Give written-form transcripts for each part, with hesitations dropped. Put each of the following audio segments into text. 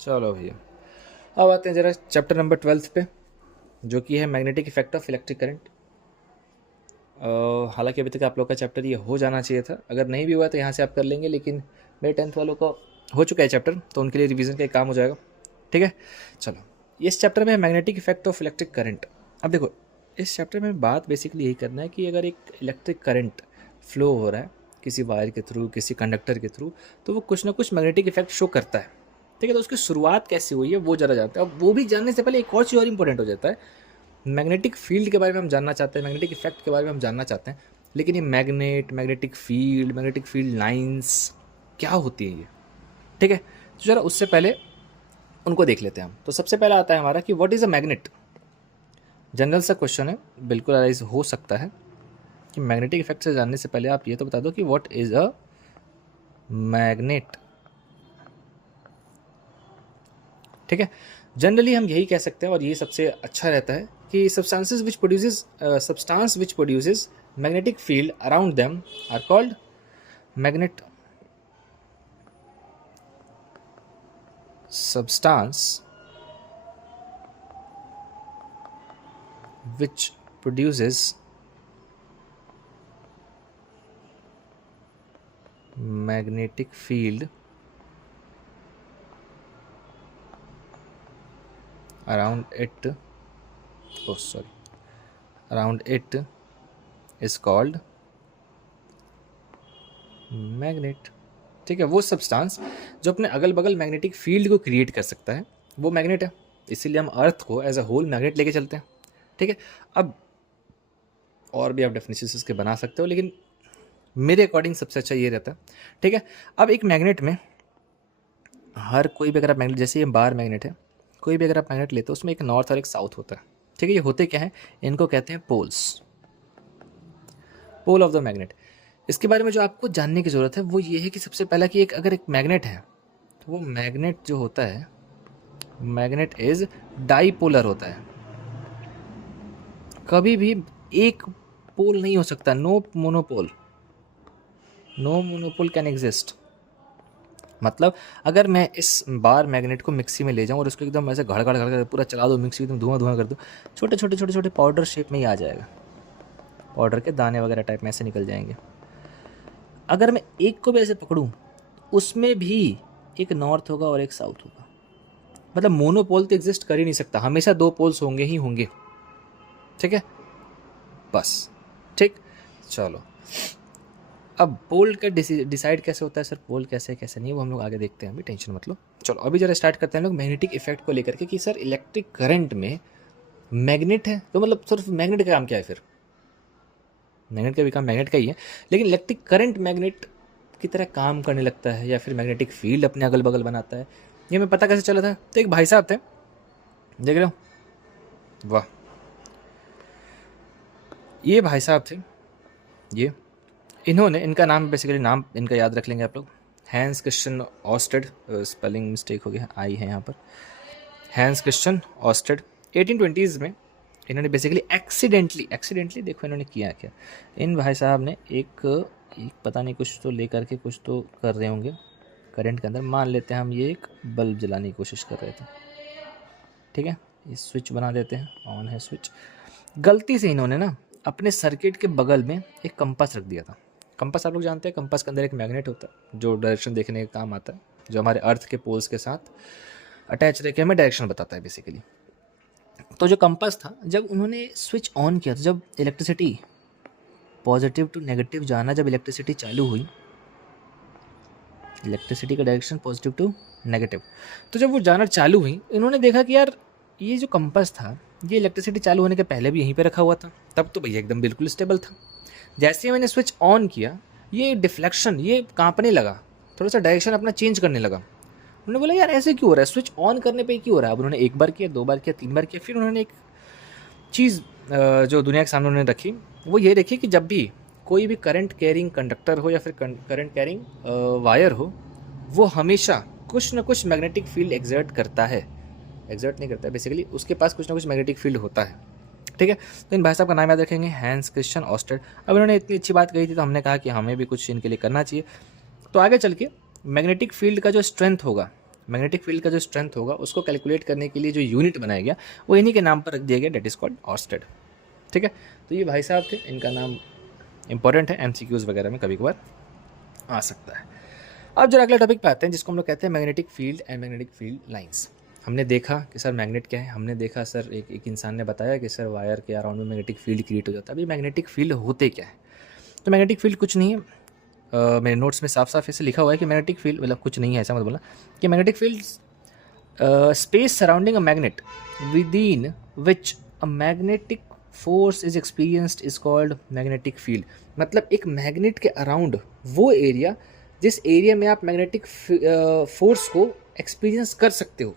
चलो भैया, अब आते हैं ज़रा चैप्टर नंबर 12 पे, जो कि है magnetic effect of electric current. हालांकि अभी तक आप लोग का चैप्टर ये हो जाना चाहिए था, अगर नहीं भी हुआ तो यहाँ से आप कर लेंगे, लेकिन मेरे 10th वालों का हो चुका है चैप्टर, तो उनके लिए रिवीजन का एक काम हो जाएगा। ठीक है, चलो इस चैप्टर में magnetic effect of electric current. अब देखो, इस चैप्टर में बात बेसिकली यही करना है कि अगर एक इलेक्ट्रिक करंट फ्लो हो रहा है किसी वायर के थ्रू, किसी कंडक्टर के थ्रू, तो वो कुछ ना कुछ मैग्नेटिक इफेक्ट शो करता है। ठीक है, तो उसकी शुरुआत कैसे हुई है वो जरा जानते हैं। अब वो भी जानने से पहले एक और चीज़ और इंपॉर्टेंट हो जाता है, मैग्नेटिक फील्ड के बारे में हम जानना चाहते हैं, मैग्नेटिक इफेक्ट के बारे में हम जानना चाहते हैं, लेकिन ये मैग्नेटिक फील्ड लाइंस क्या होती है ये। ठीक है, तो जरा उससे पहले उनको देख लेते हैं हम। तो सबसे पहला आता है हमारा कि what is a magnet. General सा क्वेश्चन है, बिल्कुल अराइज हो सकता है कि मैग्नेटिक इफेक्ट से जानने से पहले आप ये तो बता दो कि व्हाट इज़ अ मैग्नेट। ठीक है, जनरली हम यही कह सकते हैं और ये सबसे अच्छा रहता है कि substance which produces magnetic field around them are called magnet. substance which produces magnetic field around it is called magnet। ठीक है, वो सब्सटेंस जो अपने अगल बगल मैग्नेटिक फील्ड को क्रिएट कर सकता है वो मैग्नेट है। इसीलिए हम अर्थ को एज अ होल मैग्नेट लेके चलते हैं। ठीक है, अब और भी आप डेफिनेशन इसके बना सकते हो, लेकिन मेरे अकॉर्डिंग सबसे अच्छा ये रहता है। ठीक है, अब एक मैग्नेट में हर कोई भी अगर आप मैग्नेट, जैसे ये बार मैग्नेट है, कोई भी अगर आप मैग्नेट लेते हो उसमें एक नॉर्थ और एक साउथ होता है। ठीक है, ये होते क्या है, इनको कहते हैं poles, pole of the magnet. इसके बारे में जो आपको जानने की ज़रूरत है वो ये है कि सबसे पहला कि अगर एक मैग्नेट है तो वो मैग्नेट जो होता है, मैग्नेट इज डाईपोलर होता है। कभी भी एक पोल नहीं हो सकता, नो मोनोपोल कैन एग्जिस्ट। मतलब अगर मैं इस बार मैग्नेट को मिक्सी में ले जाऊं और उसको एकदम ऐसे घड़ घड़ पूरा चला दो, मिक्सी एकदम धुआं धुआं कर दो, छोटे छोटे पाउडर शेप में ही आ जाएगा, पाउडर के दाने वगैरह टाइप में ऐसे निकल जाएंगे। अगर मैं एक को भी ऐसे पकड़ूं, उसमें भी एक नॉर्थ होगा और एक साउथ होगा। मतलब मोनोपोल तो एग्जिस्ट कर ही नहीं सकता, हमेशा दो पोल्स होंगे ही होंगे। ठीक है, बस। ठीक, चलो अब पोल का डिसाइड कैसे होता है सर, पोल कैसे कैसे नहीं, वो हम लोग आगे देखते हैं, अभी टेंशन मत लो। चलो अभी जरा स्टार्ट करते हैं लोग मैग्नेटिक इफेक्ट को लेकर के कि सर इलेक्ट्रिक करंट में मैग्नेट है तो मतलब सिर्फ मैग्नेट का काम क्या है फिर। मैग्नेट का भी काम मैग्नेट का ही है, लेकिन इलेक्ट्रिक करंट मैग्नेट की तरह काम करने लगता है या फिर मैग्नेटिक फील्ड अपने अगल बगल बनाता है, ये हमें पता कैसे चला था। तो एक भाई साहब थे, देख रहे हो, वाह, ये भाई साहब थे, ये इन्होंने, इनका नाम बेसिकली नाम इनका याद रख लेंगे आप लोग, Hans Christian Oersted, spelling mistake हो गया, आई है यहाँ पर, हैंस क्रिश्चियन ऑस्टेड। 1820s में इन्होंने बेसिकली एक्सीडेंटली देखो इन्होंने किया क्या। इन भाई साहब ने एक पता नहीं कुछ तो लेकर के कुछ तो कर रहे होंगे करंट के अंदर, मान लेते हैं हम ये एक बल्ब जलाने की कोशिश कर रहे थे। ठीक है, ये स्विच बना देते हैं, ऑन है स्विच। गलती से इन्होंने ना अपने सर्किट के बगल में एक कंपास रख दिया था। कंपास आप लोग जानते हैं, कंपास के अंदर एक मैग्नेट होता है जो डायरेक्शन देखने का काम आता है, जो हमारे अर्थ के पोल्स के साथ अटैच रह के हमें डायरेक्शन बताता है बेसिकली। तो जो कंपास था, जब उन्होंने स्विच ऑन किया था, जब इलेक्ट्रिसिटी पॉजिटिव टू नेगेटिव जाना, जब इलेक्ट्रिसिटी चालू हुई, इलेक्ट्रिसिटी का डायरेक्शन पॉजिटिव टू नेगेटिव, तो जब वो जाना चालू हुई, इन्होंने देखा कि यार ये जो कंपास था ये इलेक्ट्रिसिटी चालू होने के पहले भी यहीं पे रखा हुआ था, तब तो भैया एकदम बिल्कुल स्टेबल था। जैसे ही मैंने स्विच ऑन किया, ये डिफ्लेक्शन, ये कांपने लगा, थोड़ा सा डायरेक्शन अपना चेंज करने लगा। उन्होंने बोला यार ऐसे क्यों हो रहा है, स्विच ऑन करने पे क्यों हो रहा है। अब उन्होंने एक बार किया, दो बार किया, तीन बार किया, फिर उन्होंने एक चीज़ जो दुनिया के सामने उन्होंने रखी, वो ये रखी कि जब भी कोई भी करंट कैरिंग कंडक्टर हो या फिर करंट कैरिंग वायर हो, वो हमेशा कुछ ना कुछ मैग्नेटिक फील्ड एग्जर्ट करता है, एग्जर्ट नहीं करता है बेसिकली, उसके पास कुछ ना कुछ मैग्नेटिक फील्ड होता है। ठीक है, तो इन भाई साहब का नाम याद रखेंगे, हैंस क्रिश्चियन ऑस्टेड। अब इन्होंने इतनी अच्छी बात कही थी तो हमने कहा कि हमें भी कुछ इनके लिए करना चाहिए। तो आगे चल के मैग्नेटिक फील्ड का जो स्ट्रेंथ होगा, मैग्नेटिक फील्ड का जो स्ट्रेंथ होगा उसको कैलकुलेट करने के लिए जो यूनिट बनाया गया वो इन्हीं के नाम पर रख दिया गया, डेट इज कॉल्ड ऑर्स्टेड। ठीक है, तो ये भाई साहब थे, इनका नाम इंपॉर्टेंट है, एमसीक्यूज वगैरह में कभी कभार आ सकता है। अब जरा अगले टॉपिक पे आते हैं जिसको हम लोग कहते हैं magnetic field and magnetic field lines. हमने देखा कि सर मैग्नेट क्या है, हमने देखा सर एक इंसान ने बताया कि सर वायर के अराउंड में मैग्नेटिक फील्ड क्रिएट हो जाता है। अभी मैग्नेटिक फील्ड होते क्या है? तो मैग्नेटिक फील्ड कुछ नहीं है, मेरे नोट्स में साफ साफ ऐसे लिखा हुआ है कि मैग्नेटिक फील्ड मतलब कुछ नहीं है, ऐसा मत बोला कि magnetic field space surrounding a magnet within which a magnetic force is experienced is called magnetic field. मतलब एक मैग्नेट के अराउंड वो एरिया जिस एरिया में आप मैग्नेटिक फोर्स को एक्सपीरियंस कर सकते हो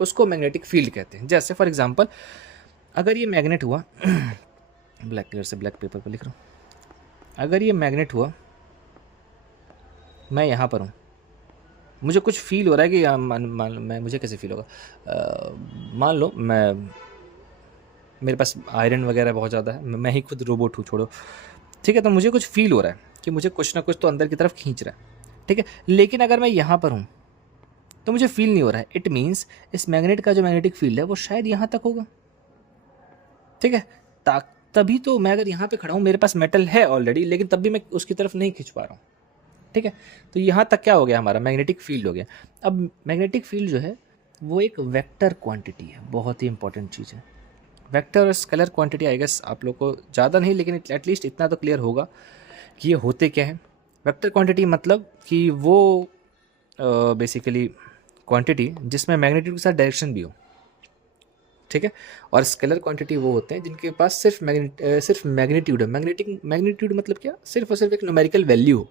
उसको मैग्नेटिक फील्ड कहते हैं। जैसे फॉर एग्जांपल अगर ये मैग्नेट हुआ ब्लैक कलर से ब्लैक पेपर पर लिख रहा हूँ, अगर ये मैग्नेट हुआ, मैं यहाँ पर हूँ, मुझे कुछ फील हो रहा है कि मैं मुझे कैसे फील होगा, मान लो मेरे पास आयरन वगैरह बहुत ज़्यादा है, मैं ही खुद रोबोट हूँ, छोड़ो, ठीक है, तो मुझे कुछ फील हो रहा है कि मुझे कुछ ना कुछ तो अंदर की तरफ खींच रहा है, ठीक है, लेकिन अगर मैं यहाँ पर हूँ तो मुझे फील नहीं हो रहा है। इट मीन्स इस मैग्नेट का जो मैग्नेटिक फील्ड है वो शायद यहाँ तक होगा, ठीक है, तभी तो मैं अगर यहाँ पे खड़ा हूँ, मेरे पास मेटल है ऑलरेडी, लेकिन तब भी मैं उसकी तरफ नहीं खींच पा रहा हूँ, ठीक है, तो यहाँ तक क्या हो गया, हमारा मैग्नेटिक फील्ड हो गया। अब मैग्नेटिक फील्ड जो है वो एक वेक्टर क्वांटिटी है, बहुत ही इंपॉर्टेंट चीज़ है। वेक्टर और स्केलर क्वांटिटी आई गेस आप लोग को ज़्यादा नहीं, लेकिन एटलीस्ट इतना तो क्लियर होगा कि ये होते क्या है। वेक्टर क्वांटिटी मतलब कि वो बेसिकली क्वांटिटी जिसमें मैग्नीट्यूड के साथ डायरेक्शन भी हो, ठीक है, और स्केलर क्वांटिटी वो होते हैं जिनके पास सिर्फ मैग्नीट्यूड है। मैग्नीट्यूड मतलब क्या, सिर्फ और सिर्फ एक न्यूमेरिकल वैल्यू हो,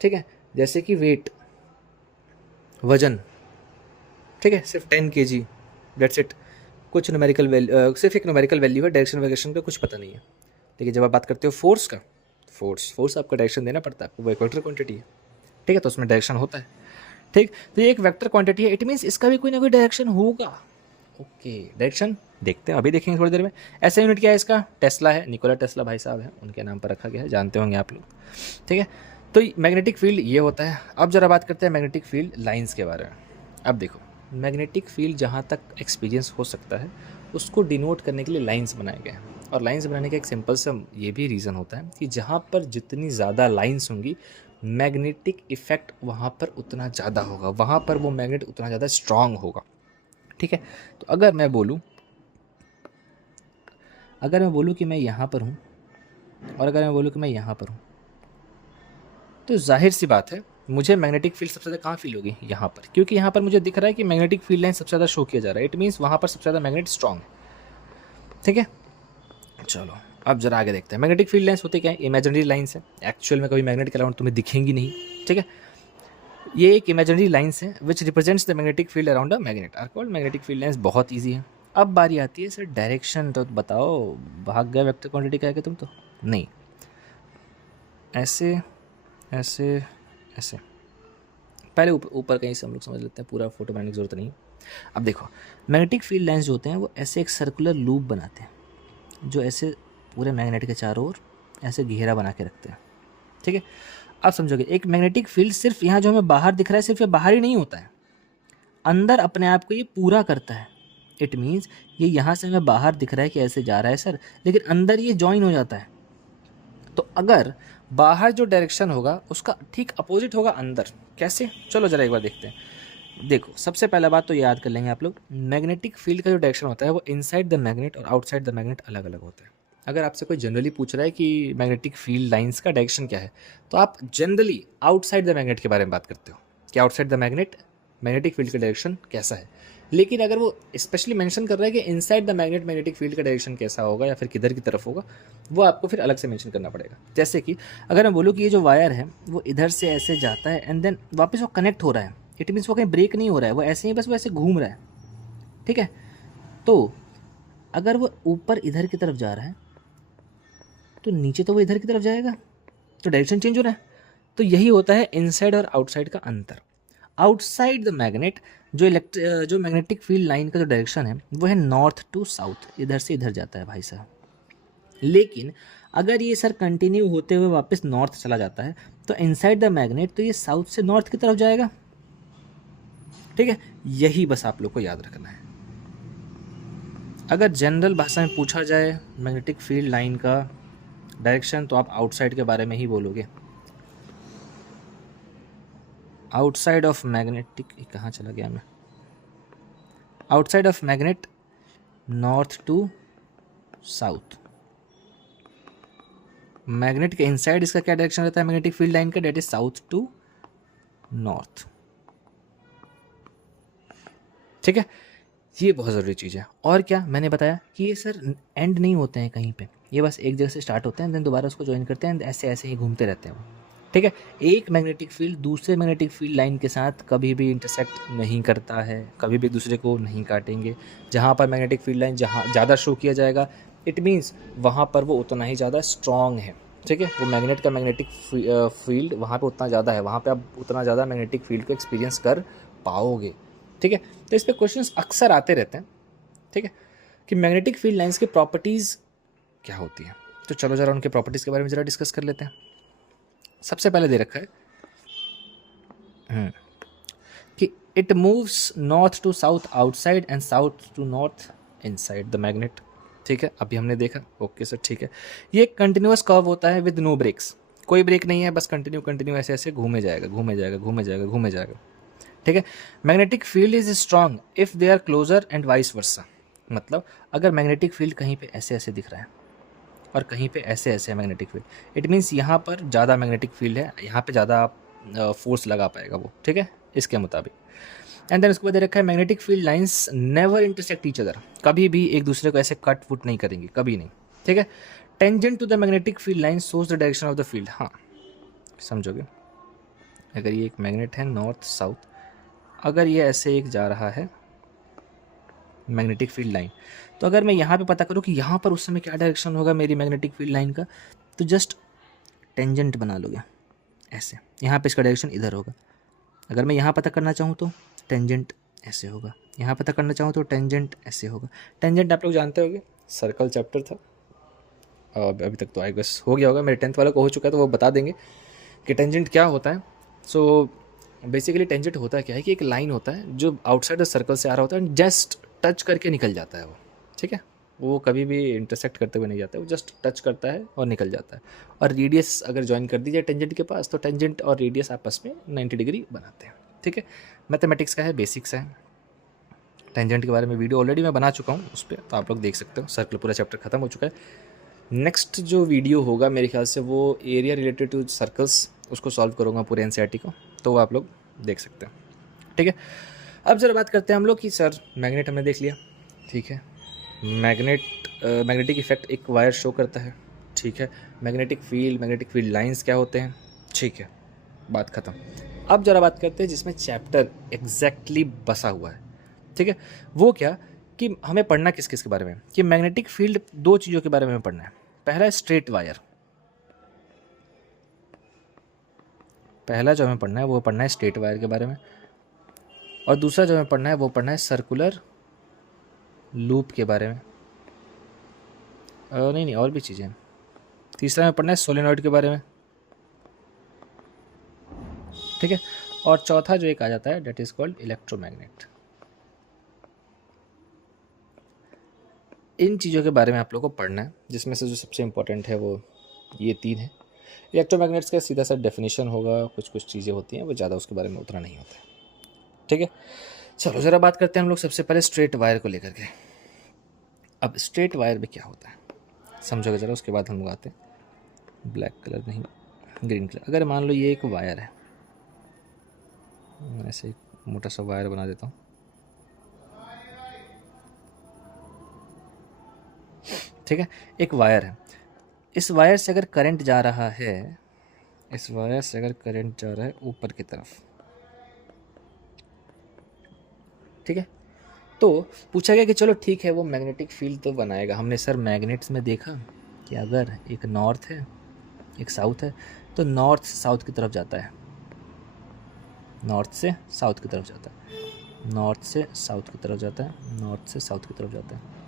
ठीक है, जैसे कि वेट, वजन, ठीक है, सिर्फ 10 kg, दैट्स इट, कुछ न्यूमेरिकल वैल्यू, सिर्फ एक न्यूमेरिकल वैल्यू है, डायरेक्शन वैक्शन का कुछ पता नहीं है। लेकिन जब आप बात करते हो फोर्स का, फोर्स आपको डायरेक्शन देना पड़ता है, आपको वो एक वेक्टर क्वांटिटी है, ठीक है, तो उसमें डायरेक्शन होता है, ठीक, तो ये एक वेक्टर क्वांटिटी है, इट मीन्स इसका भी कोई ना कोई डायरेक्शन होगा। ओके, डायरेक्शन देखते हैं, अभी देखेंगे थोड़ी देर में। ऐसा यूनिट क्या है इसका, टेस्ला है, निकोला टेस्ला भाई साहब है, उनके नाम पर रखा गया है, जानते होंगे आप लोग, ठीक है। तो मैग्नेटिक फील्ड ये होता है। अब जरा बात करते हैं मैग्नेटिक फील्ड लाइंस के बारे में। अब देखो, मैग्नेटिक फील्ड जहाँ तक एक्सपीरियंस हो सकता है उसको डिनोट करने के लिए लाइंस बनाए गए हैं, और लाइंस बनाने का एक सिंपल सा ये भी रीज़न होता है कि जहाँ पर जितनी ज़्यादा लाइंस होंगी मैग्नेटिक इफेक्ट वहाँ पर उतना ज़्यादा होगा, वहाँ पर वो मैग्नेट उतना ज़्यादा स्ट्रांग होगा, ठीक है। तो अगर मैं बोलूँ कि मैं यहाँ पर हूँ और अगर मैं बोलूँ कि मैं यहाँ पर हूँ, तो जाहिर सी बात है मुझे मैग्नेटिक फील्ड सबसे ज़्यादा कहाँ फील होगी, यहाँ पर, क्योंकि यहाँ पर मुझे दिख रहा है कि मैग्नेटिक फील्ड लाइन सबसे ज़्यादा शो किया जा रहा है, इट मीन्स वहाँ पर सबसे ज़्यादा मैग्नेट स्ट्रांग है, ठीक है। चलो अब जरा आगे देखते हैं। मैग्नेटिक फील्ड लाइंस होते क्या है, इमेजिनरी लाइंस है, एक्चुअल में कभी मैग्नेट के अराउंड तुम्हें दिखेंगी नहीं, ठीक है, ये एक इमेजिनरी लाइंस है which represents the magnetic field around a magnet are called magnetic field lines. बहुत ईजी है। अब बारी आती है सर डायरेक्शन, तो बताओ भाग गया वेक्टर क्वांटिटी का है कि तुम, तो नहीं, ऐसे ऐसे ऐसे, पहले ऊपर कहीं से हम लोग समझ लेते हैं, पूरा फोटो बनाने की जरूरत नहीं। अब देखो, मैग्नेटिक फील्ड लाइंस जो होते हैं वो ऐसे एक सर्कुलर लूप बनाते हैं जो ऐसे पूरे मैग्नेट के चारों ओर ऐसे घेरा बना के रखते हैं, ठीक है। अब समझोगे, एक मैग्नेटिक फील्ड सिर्फ यहाँ जो हमें बाहर दिख रहा है, सिर्फ ये बाहर ही नहीं होता है, अंदर अपने आप को ये पूरा करता है। इट मीन्स ये यहाँ से हमें बाहर दिख रहा है कि ऐसे जा रहा है सर, लेकिन अंदर ये जॉइन हो जाता है। तो अगर बाहर जो डायरेक्शन होगा उसका ठीक अपोजिट होगा अंदर। कैसे, चलो जरा एक बार देखते हैं। देखो, सबसे पहला बात तो याद कर लेंगे आप लोग, मैग्नेटिक फील्ड का जो डायरेक्शन होता है वो इनसाइड द मैग्नेट और आउटसाइड द मैग्नेट अलग अलग होता है। अगर आपसे कोई जनरली पूछ रहा है कि मैग्नेटिक फील्ड लाइंस का डायरेक्शन क्या है, तो आप जनरली आउटसाइड द मैग्नेट के बारे में बात करते हो कि outside the magnet magnetic field का डायरेक्शन कैसा है। लेकिन अगर वो स्पेशली मेंशन कर रहा है कि inside the magnet magnetic field का डायरेक्शन कैसा होगा या फिर किधर की तरफ होगा, वो आपको फिर अलग से मेंशन करना पड़ेगा। जैसे कि अगर मैं बोलूँ कि ये जो वायर है वो इधर से ऐसे जाता है एंड देन वापस वो कनेक्ट हो रहा है, इट मीन्स वो कहीं ब्रेक नहीं हो रहा है, वो ऐसे ही बस वो ऐसे घूम रहा है, ठीक है। तो अगर वो ऊपर इधर की तरफ जा रहा है तो नीचे तो वो इधर की तरफ जाएगा, तो डायरेक्शन चेंज हो रहा है। तो यही होता है इनसाइड और आउटसाइड का अंतर। आउटसाइड द मैग्नेट जो मैग्नेटिक फील्ड लाइन का जो डायरेक्शन है वो है नॉर्थ टू साउथ, इधर से इधर जाता है भाई साहब। लेकिन अगर ये सर कंटिन्यू होते हुए वापस नॉर्थ चला जाता है तो इनसाइड द मैग्नेट तो ये साउथ से नॉर्थ की तरफ जाएगा, ठीक है, यही बस आप लोग को याद रखना है। अगर जनरल भाषा में पूछा जाए मैग्नेटिक फील्ड लाइन का डायरेक्शन, तो आप आउटसाइड के बारे में ही बोलोगे। आउटसाइड ऑफ मैग्नेटिक, कहाँ चला गया मैं, outside of magnet north to south. Magnet के इनसाइड इसका क्या डायरेक्शन रहता है मैग्नेटिक फील्ड लाइन का, that is south to north. ठीक है, ये बहुत ज़रूरी चीज़ है। और क्या मैंने बताया कि ये सर एंड नहीं होते हैं कहीं पे, ये बस एक जगह से स्टार्ट होते हैं, देन दोबारा उसको ज्वाइन करते हैं, ऐसे ऐसे ही घूमते रहते हैं वो। ठीक है, एक मैग्नेटिक फील्ड दूसरे मैग्नेटिक फील्ड लाइन के साथ कभी भी इंटरसेक्ट नहीं करता है, कभी भी दूसरे को नहीं काटेंगे। जहाँ पर मैग्नेटिक फील्ड लाइन जहाँ ज़्यादा शो किया जाएगा, इट मीन्स वहाँ पर वो उतना ही ज़्यादा स्ट्रॉन्ग है। ठीक है, वो मैग्नेट का मैग्नेटिक फील्ड वहाँ पे उतना ज़्यादा है, वहाँ पे आप उतना ज़्यादा मैग्नेटिक फील्ड को एक्सपीरियंस कर पाओगे। ठीक है, तो इस पे क्वेश्चंस अक्सर आते रहते हैं। ठीक है, कि मैग्नेटिक फील्ड लाइंस की प्रॉपर्टीज़ क्या होती हैं, तो चलो ज़रा उनके प्रॉपर्टीज़ के बारे में ज़रा डिस्कस कर लेते हैं। सबसे पहले दे रखा है कि it moves north to south outside and south to north inside the magnet. ठीक है, अभी हमने देखा, ओके सर ठीक है। ये कंटिन्यूअस कर्व होता है विद नो ब्रेक्स, कोई ब्रेक नहीं है, बस कंटिन्यू ऐसे ऐसे घूमे जाएगा। ठीक है, magnetic field is strong if they are closer and vice versa. मतलब अगर मैग्नेटिक फील्ड कहीं पे ऐसे ऐसे दिख रहा है और कहीं पे ऐसे ऐसे है मैग्नेटिक फील्ड, इट मीन्स यहाँ पर ज़्यादा मैग्नेटिक फील्ड है, यहाँ पे ज़्यादा फोर्स लगा पाएगा वो। ठीक है, इसके मुताबिक। एंड देन उसके बाद दे रखा है magnetic field lines never intersect each other, कभी भी एक दूसरे को ऐसे कट वुट नहीं करेंगे, कभी नहीं। ठीक है, tangent to the magnetic field line shows the direction of the field. हाँ समझोगे, अगर ये एक मैग्नेट है नॉर्थ साउथ, अगर ये ऐसे एक जा रहा है मैग्नेटिक फील्ड लाइन, तो अगर मैं यहाँ पे पता करूँ कि यहाँ पर उस समय क्या डायरेक्शन होगा मेरी मैग्नेटिक फील्ड लाइन का, तो जस्ट टेंजेंट बना लोगे ऐसे, यहाँ पे इसका डायरेक्शन इधर होगा। अगर मैं यहाँ पता करना चाहूँ तो टेंजेंट ऐसे होगा, यहाँ पता करना चाहूँ तो टेंजेंट ऐसे होगा। टेंजेंट आप लोग जानते होंगे, सर्कल चैप्टर था, अभी तक तो आई गेस हो गया होगा, मेरे 10th वाले को हो चुका है तो वो बता देंगे कि टेंजेंट क्या होता है। सो बेसिकली टेंजेंट होता क्या है कि एक लाइन होता है जो आउटसाइड द सर्कल से आ रहा होता है, जस्ट टच करके निकल जाता है वो। ठीक है, वो कभी भी इंटरसेक्ट करते हुए नहीं जाता है, वो जस्ट टच करता है और निकल जाता है। और रेडियस अगर ज्वाइन कर दी जाए टेंजेंट के पास, तो टेंजेंट और रेडियस आपस में 90 डिग्री बनाते हैं। ठीक है, मैथमेटिक्स का है, बेसिक्स है। टेंजेंट के बारे में वीडियो ऑलरेडी मैं बना चुका हूँ उस पर, तो आप लोग देख सकते हो। सर्कल पूरा चैप्टर खत्म हो चुका है। नेक्स्ट जो वीडियो होगा मेरे ख्याल से वो एरिया रिलेटेड टू सर्कल्स, उसको सॉल्व करूँगा पूरे एनसीईआरटी को, तो वो आप लोग देख सकते हैं। ठीक है, अब जरा बात करते हैं हम लोग कि सर मैग्नेट हमने देख लिया। ठीक है, मैग्नेटिक इफेक्ट एक वायर शो करता है। ठीक है, मैग्नेटिक फील्ड लाइंस क्या होते हैं। ठीक है, बात ख़त्म। अब जरा बात करते हैं जिसमें चैप्टर एग्जैक्टली बसा हुआ है। ठीक है, वो क्या कि हमें पढ़ना किस किस के बारे में, कि मैग्नेटिक फील्ड दो चीज़ों के बारे में पढ़ना है। पहला है स्ट्रेट वायर, पहला जो हमें पढ़ना है वो पढ़ना है स्ट्रेट वायर के बारे में, और दूसरा जो हमें पढ़ना है वो पढ़ना है सर्कुलर लूप के बारे में। नहीं और भी चीज़ें हैं। तीसरा हमें पढ़ना है सोलेनॉइड के बारे में। ठीक है, और चौथा जो एक आ जाता है डेट इज कॉल्ड इलेक्ट्रोमैग्नेट। इन चीज़ों के बारे में आप लोगों को पढ़ना है, जिसमें से जो सबसे इम्पोर्टेंट है वो ये तीन है। इलेक्ट्रोमैग्नेट्स का सीधा सा डेफिनेशन होगा, कुछ कुछ चीज़ें होती हैं, वो ज़्यादा उसके बारे में उतना नहीं होता है। ठीक है, चलो ज़रा बात करते हैं हम लोग सबसे पहले स्ट्रेट वायर को लेकर के। अब स्ट्रेट वायर में क्या होता है समझोगे ज़रा, उसके बाद हम लोग आते हैं ब्लैक कलर नहीं ग्रीन कलर। अगर मान लो ये एक वायर है, मैं ऐसे एक मोटा सा वायर बना देता हूँ। ठीक है, एक वायर है, इस वायर से अगर करंट जा रहा है, इस वायर से अगर करंट जा रहा है ऊपर की तरफ, ठीक है, तो पूछा गया कि चलो ठीक है वो मैग्नेटिक फील्ड तो बनाएगा। हमने सर मैग्नेट्स में देखा कि अगर एक नॉर्थ है एक साउथ है, तो नॉर्थ साउथ की तरफ जाता है, नॉर्थ से साउथ की तरफ जाता है, नॉर्थ से साउथ की तरफ जाता है, नॉर्थ से साउथ की तरफ जाता है।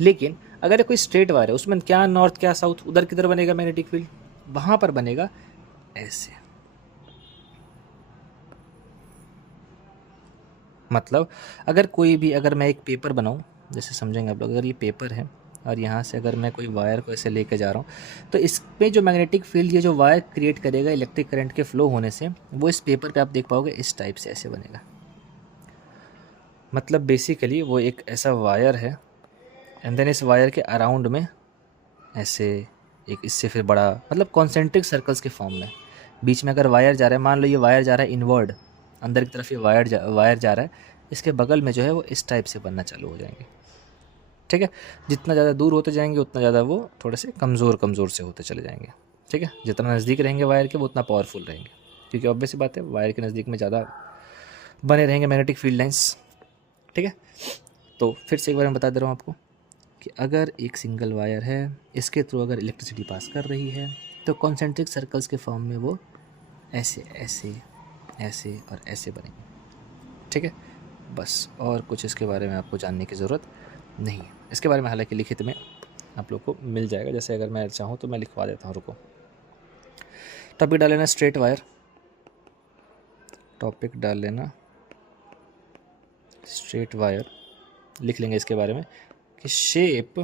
लेकिन अगर कोई स्ट्रेट वायर है, उसमें क्या नॉर्थ क्या साउथ, उधर किधर बनेगा मैग्नेटिक फील्ड, वहाँ पर बनेगा ऐसे। मतलब अगर मैं एक पेपर बनाऊँ, जैसे समझेंगे आप लोग, अगर ये पेपर है और यहाँ से अगर मैं कोई वायर को ऐसे लेके जा रहा हूँ, तो इस पे जो मैग्नेटिक फील्ड ये जो वायर क्रिएट करेगा इलेक्ट्रिक करंट के फ्लो होने से, वो इस पेपर पे आप देख पाओगे इस टाइप से ऐसे बनेगा। मतलब बेसिकली वो एक ऐसा वायर है एंड देन इस वायर के अराउंड में ऐसे एक इससे फिर बड़ा, मतलब कॉन्सेंट्रिक सर्कल्स के फॉर्म में बीच में अगर वायर जा रहा है, मान लो ये वायर जा रहा है इनवर्ड, अंदर की तरफ ये वायर जा रहा है, इसके बगल में जो है वो इस टाइप से बनना चालू हो जाएंगे। ठीक है, जितना ज़्यादा दूर होते जाएंगे उतना ज़्यादा वो थोड़े से कमज़ोर से होते चले जाएंगे। ठीक है, जितना नज़दीक रहेंगे वायर के वो उतना पावरफुल रहेंगे, क्योंकि ऑब्वियस सी बात है वायर के नज़दीक में ज़्यादा बने रहेंगे मैग्नेटिक फील्ड लाइंस। ठीक है, तो फिर से एक बार मैं बता दे रहा हूँ आपको कि अगर एक सिंगल वायर है, इसके थ्रू अगर इलेक्ट्रिसिटी पास कर रही है, तो कॉन्सेंट्रिक सर्कल्स के फॉर्म में वो ऐसे ऐसे ऐसे और ऐसे बनेंगे। ठीक है, बस और कुछ इसके बारे में आपको जानने की ज़रूरत नहीं है। इसके बारे में हालांकि लिखित में आप लोग को मिल जाएगा, जैसे अगर मैं चाहूँ तो मैं लिखवा देता हूँ, रुको। टॉपिक डाल लेना स्ट्रेट वायर, टॉपिक डाल लेना स्ट्रेट वायर, लिख लेंगे इसके बारे में कि shape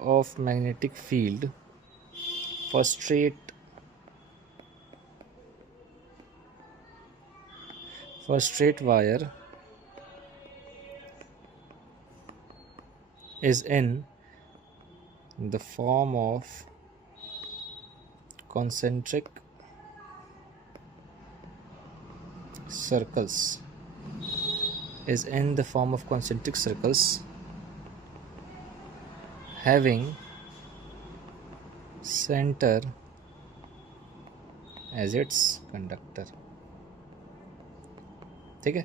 of magnetic field for straight wire is in the form of concentric circles, having center as its conductor। ठीक है,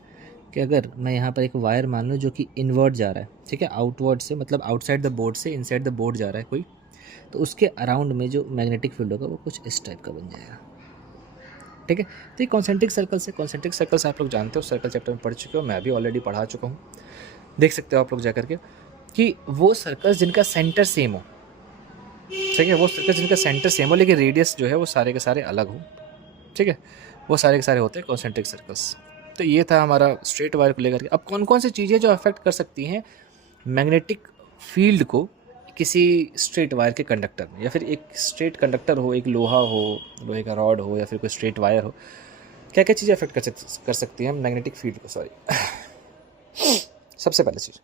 कि अगर मैं यहाँ पर एक वायर मान लूँ जो कि इनवर्ड जा रहा है, ठीक है, आउटवर्ड से, मतलब आउटसाइड द बोर्ड से इनसाइड द बोर्ड जा रहा है कोई, तो उसके अराउंड में जो मैग्नेटिक फील्ड होगा वो कुछ इस टाइप का बन जाएगा। ठीक है, तो ये कॉन्सेंट्रिक सर्कल्स है। कॉन्सेंट्रिक सर्कल्स आप लोग जानते हो, सर्कल चैप्टर में पढ़ चुके हो, मैं भी ऑलरेडी पढ़ा चुका हूँ, देख सकते हो आप लोग जा करके, कि वो सर्कल्स जिनका सेंटर सेम हो। ठीक है, वो सर्कल्स जिनका सेंटर सेम हो लेकिन रेडियस जो है वो सारे के सारे अलग हो। ठीक है, वो सारे के सारे होते हैं कॉन्सेंट्रिक सर्कल्स। तो ये था हमारा स्ट्रेट वायर को लेकर के। अब कौन कौन सी चीज़ें जो अफेक्ट कर सकती हैं मैग्नेटिक फील्ड को किसी स्ट्रेट वायर के कंडक्टर में, या फिर एक स्ट्रेट कंडक्टर हो, एक लोहा हो, लोहे का रॉड हो, या फिर कोई स्ट्रेट वायर हो, क्या क्या चीज़ें अफेक्ट कर सकती हैं मैग्नेटिक फील्ड को? सॉरी सबसे पहले चीज़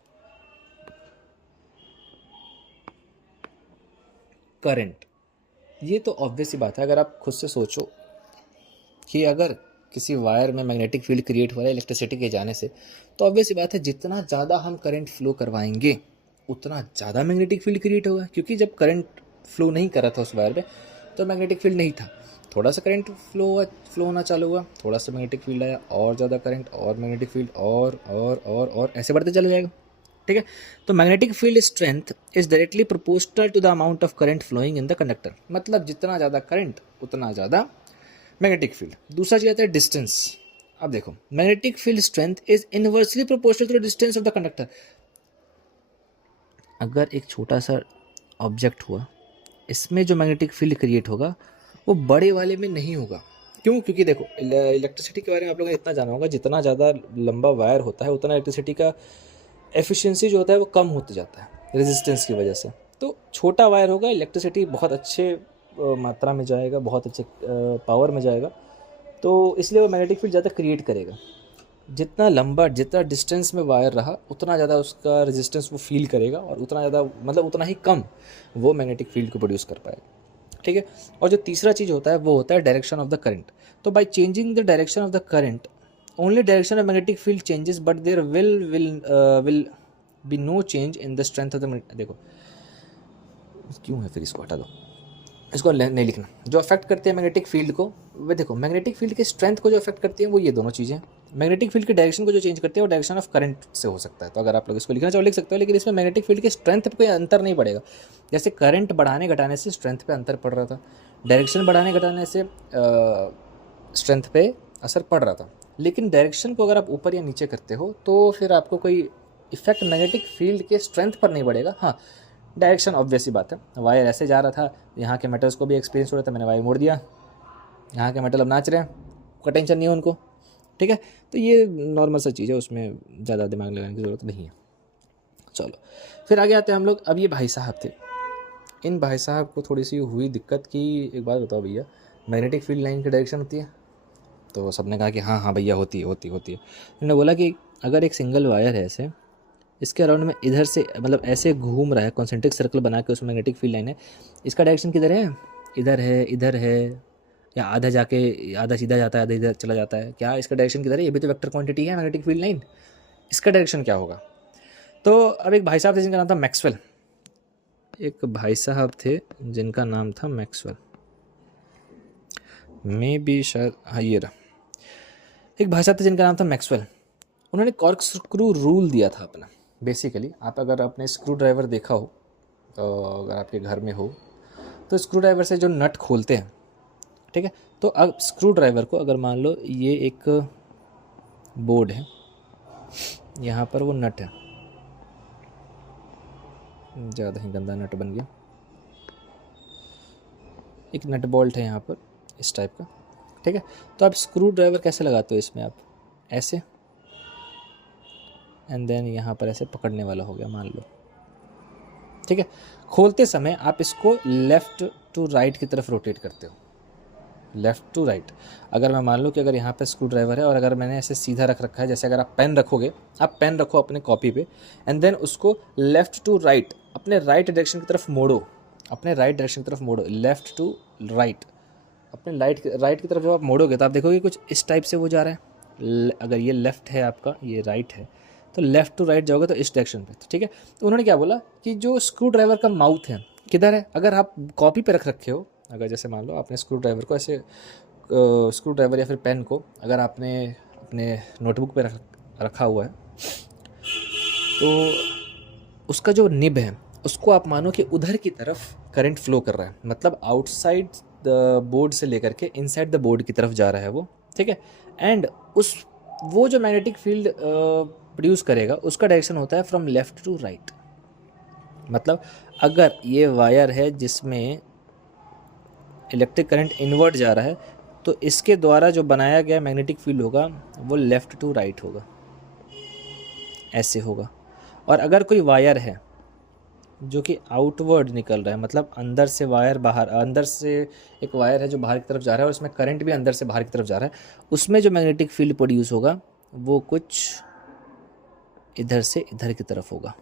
करंट। ये तो ऑब्वियस ही बात है, अगर आप खुद से सोचो कि अगर किसी वायर में मैग्नेटिक फील्ड क्रिएट हो रहा है इलेक्ट्रिसिटी के जाने से, तो ऑब्वियस बात है जितना ज़्यादा हम करंट फ्लो करवाएंगे उतना ज़्यादा मैग्नेटिक फील्ड क्रिएट होगा। क्योंकि जब करंट फ्लो नहीं कर रहा था उस वायर पे तो मैग्नेटिक फील्ड नहीं था, थोड़ा सा करंट फ्लो होना चालू हुआ, थोड़ा सा मैग्नेटिक फील्ड आया, और ज़्यादा करंट और मैग्नेटिक फील्ड और ऐसे बढ़ते चले जाएगा। ठीक है, तो magnetic field strength is directly proportional to the amount of current flowing in the conductor. मतलब जितना ज़्यादा करंट उतना ज़्यादा मैग्नेटिक फील्ड। दूसरा चीज़ आता है डिस्टेंस। अब देखो, magnetic field strength is inversely proportional to the distance of the conductor. अगर एक छोटा सा ऑब्जेक्ट हुआ, इसमें जो मैग्नेटिक फील्ड क्रिएट होगा वो बड़े वाले में नहीं होगा। क्यों? क्योंकि देखो इलेक्ट्रिसिटी के बारे में आप लोगों ने इतना जाना होगा, जितना ज़्यादा लंबा वायर होता है उतना इलेक्ट्रिसिटी का एफिशिएंसी जो होता है वो कम होते जाता है रेजिस्टेंस की वजह से। तो छोटा वायर होगा, इलेक्ट्रिसिटी बहुत अच्छे मात्रा में जाएगा, बहुत अच्छे पावर में जाएगा, तो इसलिए वो मैग्नेटिक फील्ड ज़्यादा क्रिएट करेगा। जितना लंबा, जितना डिस्टेंस में वायर रहा उतना ज़्यादा उसका रेजिस्टेंस वो फील करेगा, और उतना ज़्यादा मतलब उतना ही कम वो मैग्नेटिक फील्ड को प्रोड्यूस कर पाएगा। ठीक है, और जो तीसरा चीज़ होता है वो होता है डायरेक्शन ऑफ द करंट। तो by changing the direction of the current only direction of magnetic field changes, but there will be no change in the strength of the. देखो क्यों है, फिर इसको हटा दो, इसको नहीं लिखना। जो अफेक्ट करते हैं मैग्नेटिक फील्ड को, वे देखो मैग्नेटिक फील्ड के स्ट्रेंथ को जो अफेक्ट करती है वो ये दोनों चीज़ें। मैग्नेटिक फील्ड की डायरेक्शन को जो चेंज करते हैं वो डायरेक्शन ऑफ करंट से हो सकता है। तो अगर आप लोग इसको लिखना चाहो लिख सकते हो, लेकिन इसमें मैग्नेटिक फील्ड के स्ट्रेंथ पे कोई अंतर नहीं पड़ेगा। जैसे करंट बढ़ाने घटाने से स्ट्रेंथ पे अंतर पड़ रहा था, डायरेक्शन बढ़ाने घटाने से स्ट्रेंथ पे असर पड़ रहा था, लेकिन डायरेक्शन को अगर आप ऊपर या नीचे करते हो तो फिर आपको कोई इफेक्ट मैग्नेटिक फील्ड के स्ट्रेंथ पर नहीं पड़ेगा। हाँ, डायरेक्शन ऑब्वियस ही बात है, वायर ऐसे जा रहा था, यहाँ के मेटल्स को भी एक्सपीरियंस हो रहा था, मैंने वायर मोड़ दिया, यहाँ के मेटल अब नाच रहे हैं, कोई टेंशन नहीं है उनको, ठीक है। तो ये नॉर्मल सा चीज़ है, उसमें ज़्यादा दिमाग लगाने की ज़रूरत नहीं है। चलो फिर आगे आते हैं हम लोग। अब ये भाई साहब थे, इन भाई साहब को थोड़ी सी हुई दिक्कत कि एक बात बताओ भैया, मैग्नेटिक फील्ड लाइन की डायरेक्शन होती है? तो सबने कहा कि हाँ हाँ भैया होती है होती होती है। उन्होंने बोला कि अगर एक सिंगल वायर है ऐसे, इसके अराउंड में इधर से मतलब ऐसे घूम रहा है, कॉन्सेंट्रिक सर्कल बना के उसमें मैग्नेटिक फील्ड लाइन है, इसका डायरेक्शन किधर है? इधर है, या आधा जाके आधा सीधा जाता है, आधा इधर चला जाता है, क्या इसका डायरेक्शन किधर है? ये भी तो वेक्टर क्वांटिटी है मैग्नेटिक फील्ड लाइन, इसका डायरेक्शन क्या होगा? तो अब एक भाई साहब थे जिनका नाम था मैक्सवेल, एक भाई साहब थे जिनका नाम था मैक्सवेल, मे बी शायद, हाँ ये रहा, एक भाई साहब थे जिनका नाम था मैक्सवेल। उन्होंने कॉर्क स्क्रू रूल दिया था अपना। बेसिकली आप अगर आपने स्क्रू ड्राइवर देखा हो, तो अगर आपके घर में हो तो स्क्रू ड्राइवर से जो नट खोलते हैं, ठीक है, तो अब स्क्रू ड्राइवर को अगर मान लो ये एक बोर्ड है, यहाँ पर वो नट है, ज़्यादा ही गंदा नट बन गया, एक नट बोल्ट है यहाँ पर इस टाइप का, ठीक है। तो आप स्क्रू ड्राइवर कैसे लगाते हो इसमें? आप ऐसे, एंड देन यहाँ पर ऐसे पकड़ने वाला हो गया मान लो, ठीक है। खोलते समय आप इसको लेफ़्ट टू राइट की तरफ रोटेट करते हो, लेफ़्ट टू राइट। अगर मैं मान लो कि अगर यहाँ पे स्क्रू ड्राइवर है और अगर मैंने ऐसे सीधा रख रखा है, जैसे अगर आप पेन रखोगे, आप पेन रखो अपने कॉपी पे एंड देन उसको लेफ़्ट टू राइट, अपने राइट डायरेक्शन की तरफ मोड़ो, अपने राइट डायरेक्शन की तरफ मोड़ो, लेफ़्ट टू राइट, अपने राइट की तरफ जब आप मोड़ोगे तो आप देखोगे कुछ इस टाइप से वो जा रहा है। अगर ये लेफ़्ट है आपका, ये राइट है, तो लेफ़्ट टू राइट जाओगे तो इस डायरेक्शन पे, ठीक है। तो उन्होंने क्या बोला कि जो स्क्रू ड्राइवर का माउथ है किधर है? अगर आप कॉपी पे रख रखे हो, अगर जैसे मान लो आपने स्क्रू ड्राइवर को ऐसे स्क्रू ड्राइवर या फिर पेन को अगर आपने अपने नोटबुक पे रखा हुआ है, तो उसका जो निब है उसको आप मानो कि उधर की तरफ करंट फ्लो कर रहा है, मतलब आउटसाइड द बोर्ड से लेकर के इनसाइड द बोर्ड की तरफ जा रहा है वो, ठीक है। एंड उस वो जो मैग्नेटिक फील्ड प्रोड्यूस करेगा उसका डायरेक्शन होता है फ्रॉम लेफ़्ट टू राइट। मतलब अगर ये वायर है जिसमें इलेक्ट्रिक करंट इनवर्ट जा रहा है, तो इसके द्वारा जो बनाया गया मैग्नेटिक फील्ड होगा वो लेफ़्ट टू राइट होगा, ऐसे होगा। और अगर कोई वायर है जो कि आउटवर्ड निकल रहा है, मतलब अंदर से वायर बाहर, अंदर से एक वायर है जो बाहर की तरफ जा रहा है और उसमें करंट भी अंदर से बाहर की तरफ जा रहा है, उसमें जो मैग्नेटिक फील्ड प्रोड्यूस होगा वो कुछ इधर से इधर की तरफ होगा,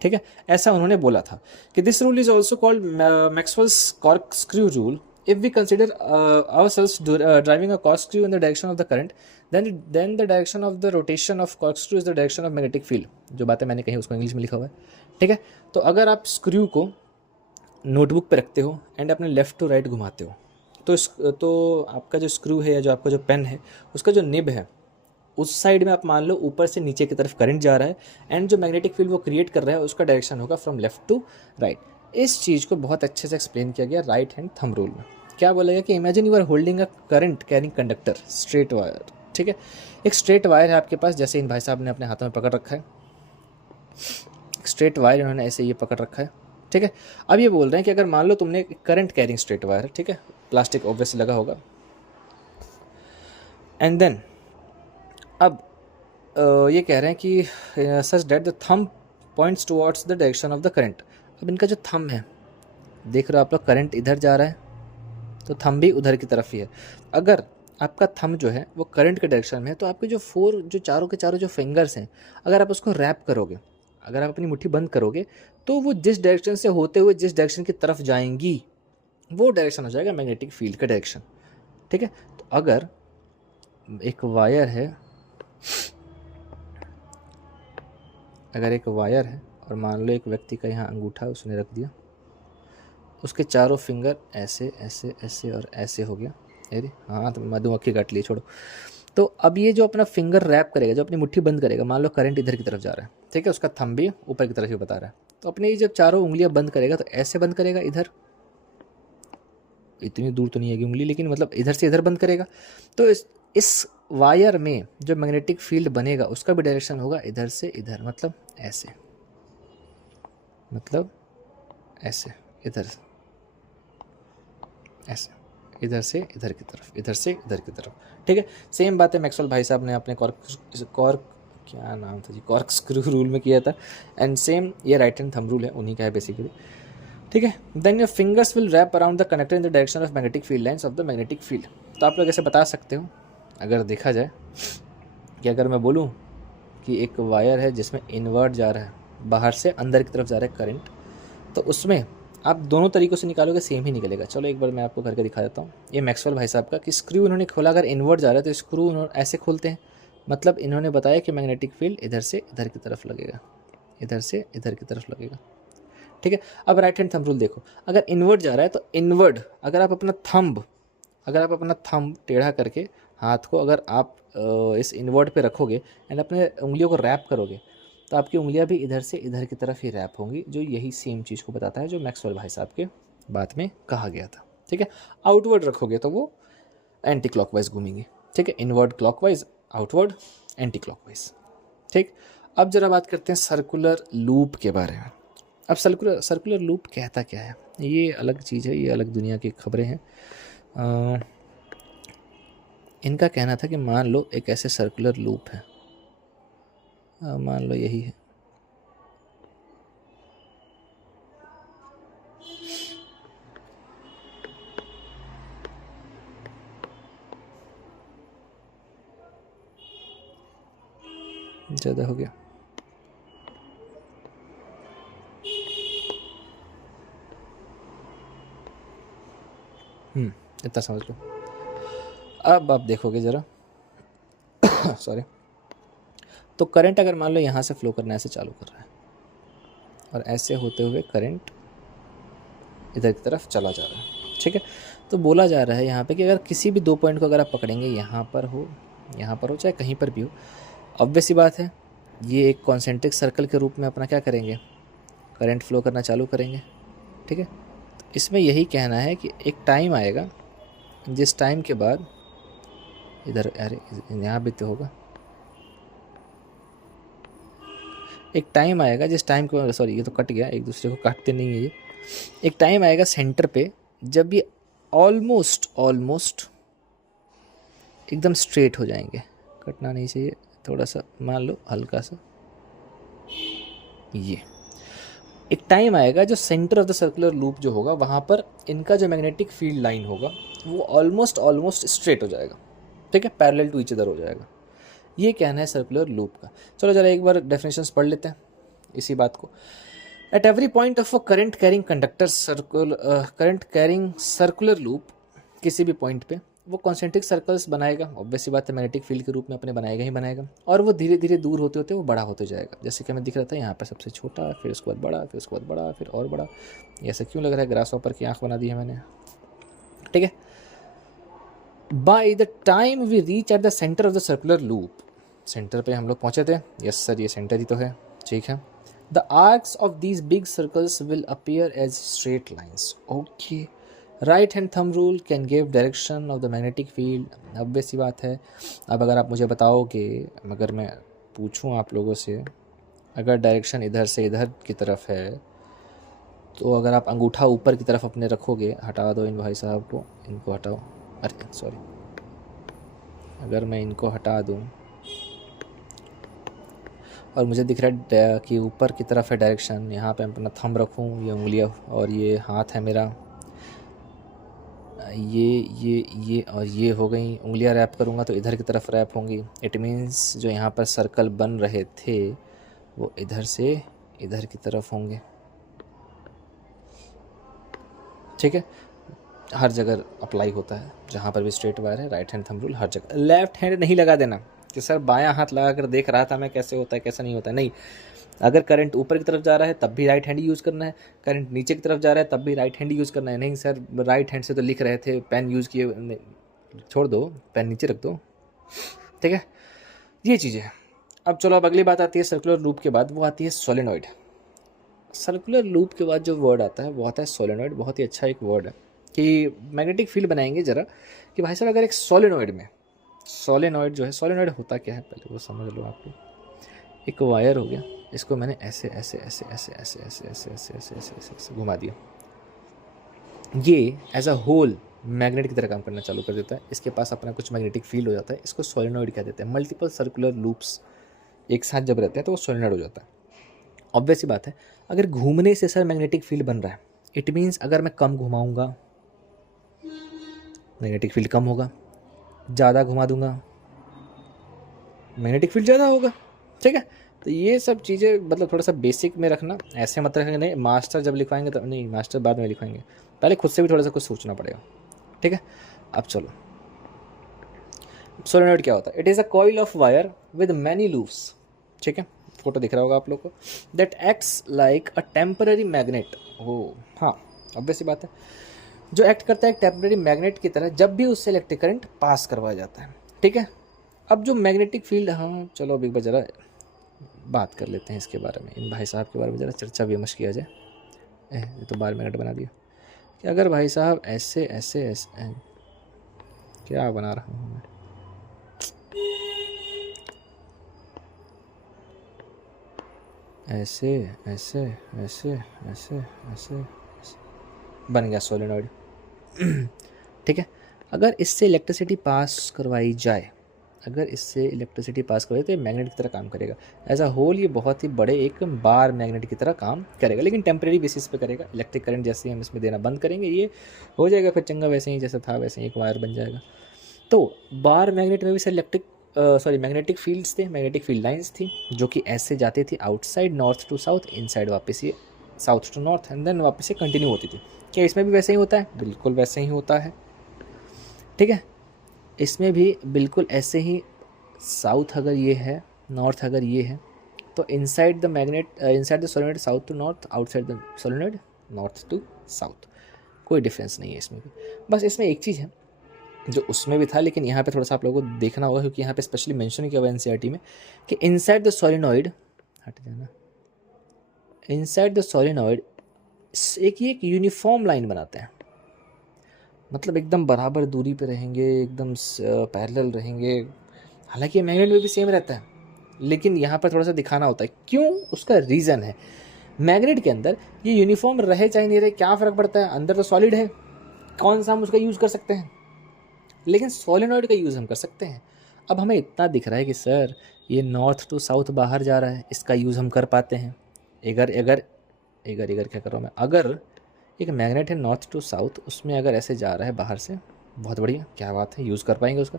ठीक है। ऐसा उन्होंने बोला था कि this rule is also called Maxwell's cork screw rule. If we consider ourselves driving a cork screw in the direction of the current, then the direction of the rotation of cork screw is the direction of magnetic field. जो बातें मैंने कही उसको English में लिखा हुआ है, ठीक है। तो अगर आप स्क्रू को नोटबुक पे रखते हो एंड अपने लेफ़्ट टू राइट घुमाते हो, तो आपका जो स्क्रू है या जो आपका जो पेन है उसका जो निब है उस साइड में आप मान लो ऊपर से नीचे की तरफ करंट जा रहा है, एंड जो मैग्नेटिक फील्ड वो क्रिएट कर रहा है उसका डायरेक्शन होगा फ्रॉम लेफ्ट टू राइट। इस चीज़ को बहुत अच्छे से एक्सप्लेन किया गया राइट हैंड थंब रूल में। क्या बोला गया कि imagine you are holding a current carrying conductor straight wire, ठीक है। एक स्ट्रेट वायर है आपके पास, जैसे इन भाई साहब ने अपने हाथों में पकड़ रखा है, स्ट्रेट वायर इन्होंने ऐसे ये पकड़ रखा है, ठीक है। अब ये बोल रहे हैं कि अगर मान लो तुमने करंट कैरिंग स्ट्रेट वायर है, ठीक है, प्लास्टिक ऑब्वियसली लगा होगा, एंड देन अब ये कह रहे हैं कि such that the thumb points towards the direction of the current. अब इनका जो थंब है, देख रहे हो आप लोग, करंट इधर जा रहा है तो थंब भी उधर की तरफ ही है। अगर आपका थंब जो है वो करंट के डायरेक्शन में है, तो आपके जो चारों के चारों जो फिंगर्स हैं, अगर आप उसको रैप करोगे, अगर आप अपनी मुट्ठी बंद करोगे, तो वो जिस डायरेक्शन से होते हुए जिस डायरेक्शन की तरफ जाएंगी वो डायरेक्शन हो जाएगा मैग्नेटिक फील्ड का डायरेक्शन, ठीक है। तो अगर एक वायर है, अगर एक वायर है और मान लो एक व्यक्ति का यहाँ अंगूठा उसने रख दिया, उसके चारों फिंगर ऐसे ऐसे ऐसे और ऐसे हो गया, अरे हाँ तो मधुमक्खी काट ली, छोड़ो। तो अब ये जो अपना फिंगर रैप करेगा, जो अपनी मुट्ठी बंद करेगा, मान लो करंट इधर की तरफ जा रहा है, ठीक है, उसका थंब भी ऊपर की तरफ ही बता रहा है, तो अपनी जब चारों उंगलियां बंद करेगा तो ऐसे बंद करेगा, इधर इतनी दूर तो नहीं आएगी उंगली, लेकिन मतलब इधर से इधर बंद करेगा। तो इस वायर में जो मैग्नेटिक फील्ड बनेगा उसका भी डायरेक्शन होगा इधर से इधर, मतलब ऐसे, मतलब ऐसे इधर, ऐसे, इधर से इधर की तरफ, इधर से इधर की तरफ, ठीक है। सेम बात है मैक्सवेल भाई साहब ने अपने कॉर्क क्या नाम था जी, कॉर्क स्क्रू रूल में किया था। एंड सेम ये राइट हैंड थंब रूल है, उन्हीं का है बेसिकली, ठीक है। Then your fingers will wrap around the conductor in the direction of magnetic field lines of the magnetic field. तो आप लोग ऐसे बता सकते हो, अगर देखा जाए कि अगर मैं बोलूँ कि एक वायर है जिसमें इनवर्ट जा रहा है, बाहर से अंदर की तरफ जा रहा है करंट, तो उसमें आप दोनों तरीक़ों से निकालोगे सेम ही निकलेगा। चलो एक बार मैं आपको करके दिखा देता हूँ। ये मैक्सवेल भाई साहब का कि स्क्रू इन्होंने खोला, अगर इनवर्ट जा रहा है तो स्क्रू इन्होंने ऐसे खोलते हैं, मतलब इन्होंने बताया कि मैग्नेटिक फील्ड इधर से इधर की तरफ लगेगा, इधर से इधर की तरफ लगेगा, ठीक है। अब राइट हैंड थंब रूल देखो, अगर इनवर्ट जा रहा है तो इनवर्ट, अगर आप अपना थंब टेढ़ा करके हाथ को अगर आप इस इनवर्ट पे रखोगे एंड अपने उंगलियों को रैप करोगे, तो आपकी उंगलियां भी इधर से इधर की तरफ ही रैप होंगी, जो यही सेम चीज़ को बताता है जो मैक्सवेल भाई साहब के बात में कहा गया था, ठीक है। आउटवर्ड रखोगे तो वो एंटी क्लॉकवाइज घूमेंगी, ठीक है। Inward clockwise, outward anti clockwise, ठीक। अब जरा बात करते हैं सर्कुलर लूप के बारे में। अब सर्कुलर लूप कहता क्या है, ये अलग चीज़ है, ये अलग दुनिया की खबरें हैं। इनका कहना था कि मान लो एक ऐसे सर्कुलर लूप है, मान लो यही है, ज़्यादा हो गया, इतना समझ लो। अब आप देखोगे ज़रा सॉरी, तो करंट अगर मान लो यहाँ से फ्लो करना ऐसे चालू कर रहा है और ऐसे होते हुए करंट इधर की तरफ चला जा रहा है, ठीक है। तो बोला जा रहा है यहाँ पे कि अगर किसी भी दो पॉइंट को अगर आप पकड़ेंगे, यहाँ पर हो चाहे कहीं पर भी हो, ऑब्वियस सी बात है ये एक कॉन्सेंट्रिक सर्कल के रूप में अपना क्या करेंगे, करंट फ्लो करना चालू करेंगे, ठीक है। तो इसमें यही कहना है कि एक टाइम आएगा जिस टाइम के बाद इधर, अरे यहाँ भी तो होगा, एक टाइम आएगा जिस टाइम को, सॉरी ये तो कट गया, एक दूसरे को काटते नहीं है ये, एक टाइम आएगा सेंटर पे जब ये ऑलमोस्ट एकदम स्ट्रेट हो जाएंगे, कटना नहीं चाहिए, थोड़ा सा मान लो हल्का सा, ये एक टाइम आएगा जो centre of the circular loop जो होगा वहाँ पर इनका जो मैग्नेटिक फील्ड लाइन होगा वो ऑलमोस्ट स्ट्रेट हो जाएगा, ठीक है, पैरेलल टू ईच अदर हो जाएगा। ये कहना है सर्कुलर लूप का। चलो जरा एक बार डेफिनेशंस पढ़ लेते हैं इसी बात को। At every point of a current carrying conductor circular loop, किसी भी पॉइंट पे वो कॉन्सेंट्रिक सर्कल्स बनाएगा, ऑब्वियस सी बात है मैग्नेटिक फील्ड के रूप में अपने बनाएगा, और वो धीरे धीरे दूर होते होते वो बड़ा होते जाएगा। जैसे कि हमें दिख रहा था यहाँ पर सबसे छोटा, फिर उसके बाद बड़ा, फिर उसके बाद बड़ा, फिर और बड़ा। ऐसा क्यों लग रहा है ग्रास हॉपर की आँख बना दी है मैंने, ठीक है। By the time we reach at the centre of the circular loop, centre पे हम लोग पहुँचे थे, यस सर ये सेंटर ही तो है, ठीक है। The arcs of these big circles will appear as straight lines, okay. Right hand thumb rule can give direction of the magnetic field, obvious सी बात है। अब अगर आप मुझे बताओगे, अगर मैं पूछूं आप लोगों से, अगर डायरेक्शन इधर से इधर की तरफ है तो अगर आप अंगूठा ऊपर की तरफ अपने रखोगे, हटा दो इन भाई साहब को, इनको हटाओ, अरे सॉरी, अगर मैं इनको हटा दूं और मुझे दिख रहा है कि ऊपर की तरफ है डायरेक्शन, यहाँ पे अपना थंब रखूँ, ये उंगलियाँ और ये हाथ है मेरा, ये और ये हो गई, उंगलियां रैप करूँगा तो इधर की तरफ रैप होंगी। इट मीन्स जो यहाँ पर सर्कल बन रहे थे वो इधर से इधर की तरफ होंगे, ठीक है। हर जगह अप्लाई होता है, जहाँ पर भी स्ट्रेट वायर है, राइट हैंड थंब रूल हर जगह। लेफ्ट हैंड नहीं लगा देना कि सर बायां हाथ लगा कर देख रहा था मैं कैसे होता है कैसा नहीं होता है, नहीं। अगर करंट ऊपर की तरफ जा रहा है तब भी राइट हैंड यूज़ करना है, करंट नीचे की तरफ जा रहा है तब भी राइट हैंड यूज़ करना है। नहीं सर राइट हैंड से तो लिख रहे थे, पेन यूज़ किए, छोड़ दो, पेन नीचे रख दो, ठीक है। ये चीज़ें। अब चलो, अब अगली बात आती है सर्कुलर लूप के बाद, वो आती है सोलेनॉइड। सर्कुलर लूप के बाद जो वर्ड आता है वो आता है सोलेनॉइड। बहुत ही अच्छा एक वर्ड है कि मैग्नेटिक फील्ड बनाएंगे जरा कि भाई साहब अगर एक सोलेनॉइड में, सोलेनॉइड जो है, सोलेनॉइड होता क्या है पहले वो समझ लो। आपको एक वायर हो गया, इसको मैंने ऐसे ऐसे ऐसे ऐसे ऐसे ऐसे ऐसे ऐसे ऐसे ऐसे ऐसे ऐसे घुमा दिया, ये एज अ होल मैग्नेट की तरह काम करना चालू कर देता है, इसके पास अपना कुछ मैग्नेटिक फील्ड हो जाता है, इसको सोलेनॉइड कह देते हैं। मल्टीपल सर्कुलर लूप्स एक साथ जब रहते हैं तो वो सोलेनॉइड हो जाता है। ऑब्वियस सी बात है, अगर घूमने से सर मैग्नेटिक फील्ड बन रहा है, इट मीन्स अगर मैं कम घुमाऊंगा मैग्नेटिक फील्ड कम होगा, ज़्यादा घुमा दूंगा मैग्नेटिक फील्ड ज़्यादा होगा। ठीक है, तो ये सब चीज़ें मतलब थोड़ा सा बेसिक में रखना, ऐसे मत रखेंगे नहीं मास्टर जब लिखवाएंगे तब नहीं, मास्टर बाद में लिखवाएंगे, पहले खुद से भी थोड़ा सा कुछ सोचना पड़ेगा। ठीक है, अब चलो सोलेनॉइड क्या होता है। It is a coil of wire with many loops. ठीक है, फोटो दिख रहा होगा आप लोग को, that acts like a temporary magnet. हो हाँ, ऑब्वियस सी बात है, जो एक्ट करता है एक टेम्पररी मैग्नेट की तरह जब भी उससे इलेक्ट्रिक करंट पास करवाया जाता है। ठीक है, अब जो मैग्नेटिक फील्ड, हाँ चलो अब एक बार ज़रा बात कर लेते हैं इसके बारे में, इन भाई साहब के बारे में ज़रा चर्चा विमर्श किया जाए। ये तो 12 मिनट बना दिया कि अगर भाई साहब ऐसे ऐसे ऐसे क्या बना रहा हूँ मैं, ऐसे ऐसे ऐसे ऐसे ऐसे बन गया सोलेनॉइड। ठीक है, अगर इससे इलेक्ट्रिसिटी पास करवाई जाए, अगर इससे इलेक्ट्रिसिटी पास करवाई तो ये मैग्नेट की तरह काम करेगा एज अ होल। ये बहुत ही बड़े एक बार मैग्नेट की तरह काम करेगा, लेकिन टेम्परेरी बेसिस पे करेगा। इलेक्ट्रिक करंट जैसे ही हम इसमें देना बंद करेंगे ये हो जाएगा फिर चंगा वैसे ही जैसा था वैसे ही एक वायर बन जाएगा। तो बार मैग्नेट में भी सर मैग्नेटिक फील्ड्स थे, मैग्नेटिक फील्ड लाइंस थी जो कि ऐसे जाती थी outside north to south, inside वापस ये south to north and then वापस से कंटिन्यू होती थी। क्या इसमें भी वैसे ही होता है? बिल्कुल वैसे ही होता है। ठीक है, इसमें भी बिल्कुल ऐसे ही, साउथ अगर ये है, नॉर्थ अगर ये है, तो inside the magnet inside the solenoid south to north, outside the solenoid north to south. कोई डिफरेंस नहीं है इसमें भी। बस इसमें एक चीज़ है जो उसमें भी था लेकिन यहाँ पे थोड़ा सा आप लोगों को देखना होगा, क्योंकि यहाँ पे स्पेशली मेंशन किया हुआ है एनसीईआरटी में कि इनसाइड द सोलेनॉइड, हट जाना, इनसाइड द सोलेनॉइड एक यूनिफॉर्म लाइन बनाते हैं, मतलब एकदम बराबर दूरी पे रहेंगे, एकदम पैरेलल रहेंगे। हालांकि मैग्नेट में भी सेम रहता है लेकिन यहाँ पर थोड़ा सा दिखाना होता है। क्यों? उसका रीज़न है, मैग्नेट के अंदर ये यूनिफॉर्म रहे चाहे नहीं रहे क्या फ़र्क पड़ता है, अंदर तो सॉलिड है, कौन सा हम उसका यूज़ कर सकते हैं, लेकिन सोलेनॉइड का यूज़ हम कर सकते हैं। अब हमें इतना दिख रहा है कि सर ये नॉर्थ टू साउथ बाहर जा रहा है, इसका यूज़ हम कर पाते हैं। अगर अगर अगर अगर क्या कर रहा हूँ मैं, अगर एक मैग्नेट है नॉर्थ टू साउथ, उसमें अगर ऐसे जा रहा है बाहर से, बहुत बढ़िया, क्या बात है, यूज़ कर पाएंगे उसका।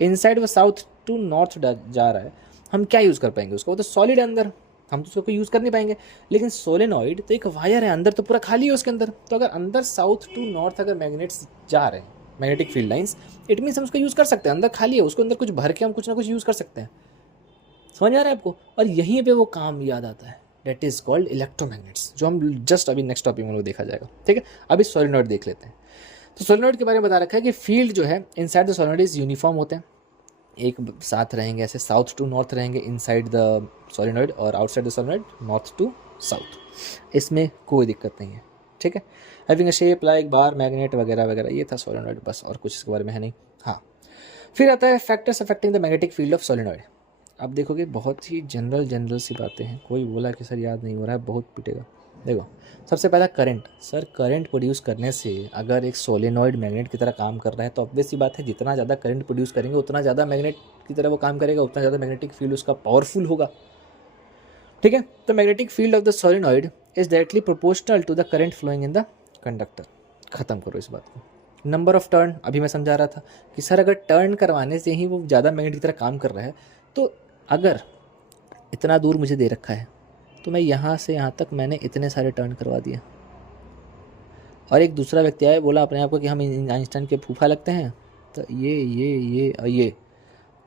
इनसाइड वो साउथ टू नॉर्थ जा रहा है, हम क्या यूज़ कर पाएंगे उसका, वो तो सॉलिड है अंदर, हम तो उसको कोई यूज़ कर नहीं पाएंगे। लेकिन सोलेनॉइड तो एक वायर है, अंदर तो पूरा खाली है उसके अंदर, तो अगर अंदर साउथ टू नॉर्थ अगर मैग्नेट्स जा रहे हैं, magnetic field lines, it means हम उसको यूज़ कर सकते हैं, अंदर खाली है, उसको अंदर कुछ भर के हम कुछ ना कुछ यूज़ कर सकते हैं। समझ आ रहा है आपको? और यहीं पे वो काम याद आता है, डेट इज़ कॉल्ड इलेक्ट्रोमैग्नेट्स, जो हम जस्ट अभी नेक्स्ट टॉपिक में लोग देखा जाएगा। ठीक है, अभी सोलेनॉइड देख लेते हैं। तो सोलेनॉइड के बारे में बता रखा है कि फील्ड जो है inside the solenoid is uniform होते हैं, एक साथ रहेंगे, ऐसे साउथ टू नॉर्थ रहेंगे इनसाइड द सोलेनॉइड और outside the solenoid north to south. इसमें कोई दिक्कत नहीं है। ठीक है, having a shape like bar magnet वगैरह वगैरह, ये था सोलेनॉइड, बस और कुछ इसके बारे में है नहीं। हाँ, फिर आता है factors affecting the magnetic field of solenoid. अब देखोगे बहुत ही जनरल सी बातें हैं, कोई बोला कि सर याद नहीं हो रहा है, बहुत पिटेगा। देखो, सबसे पहला करंट। सर करंट प्रोड्यूस करने से अगर एक सोलेनॉइड मैग्नेट की तरह काम कर रहा है तो ऑब्वियस सी बात है जितना ज़्यादा करंट प्रोड्यूस करेंगे उतना ज़्यादा मैग्नेट की तरह वो काम करेगा, उतना ज़्यादा मैग्नेटिक फील्ड उसका पावरफुल होगा। ठीक है, तो magnetic field of the solenoid is directly proportional to the current flowing in the conductor. खत्म करो इस बात को। नंबर ऑफ टर्न, अभी मैं समझा रहा था कि सर अगर टर्न करवाने से ही वो ज़्यादा मैग्नेट की तरह काम कर रहा है, तो अगर इतना दूर मुझे दे रखा है तो मैं यहाँ से यहाँ तक मैंने इतने सारे टर्न करवा दिए, और एक दूसरा व्यक्ति आया बोला अपने आप को कि हम आइंस्टाइन के फूफा लगते हैं, तो ये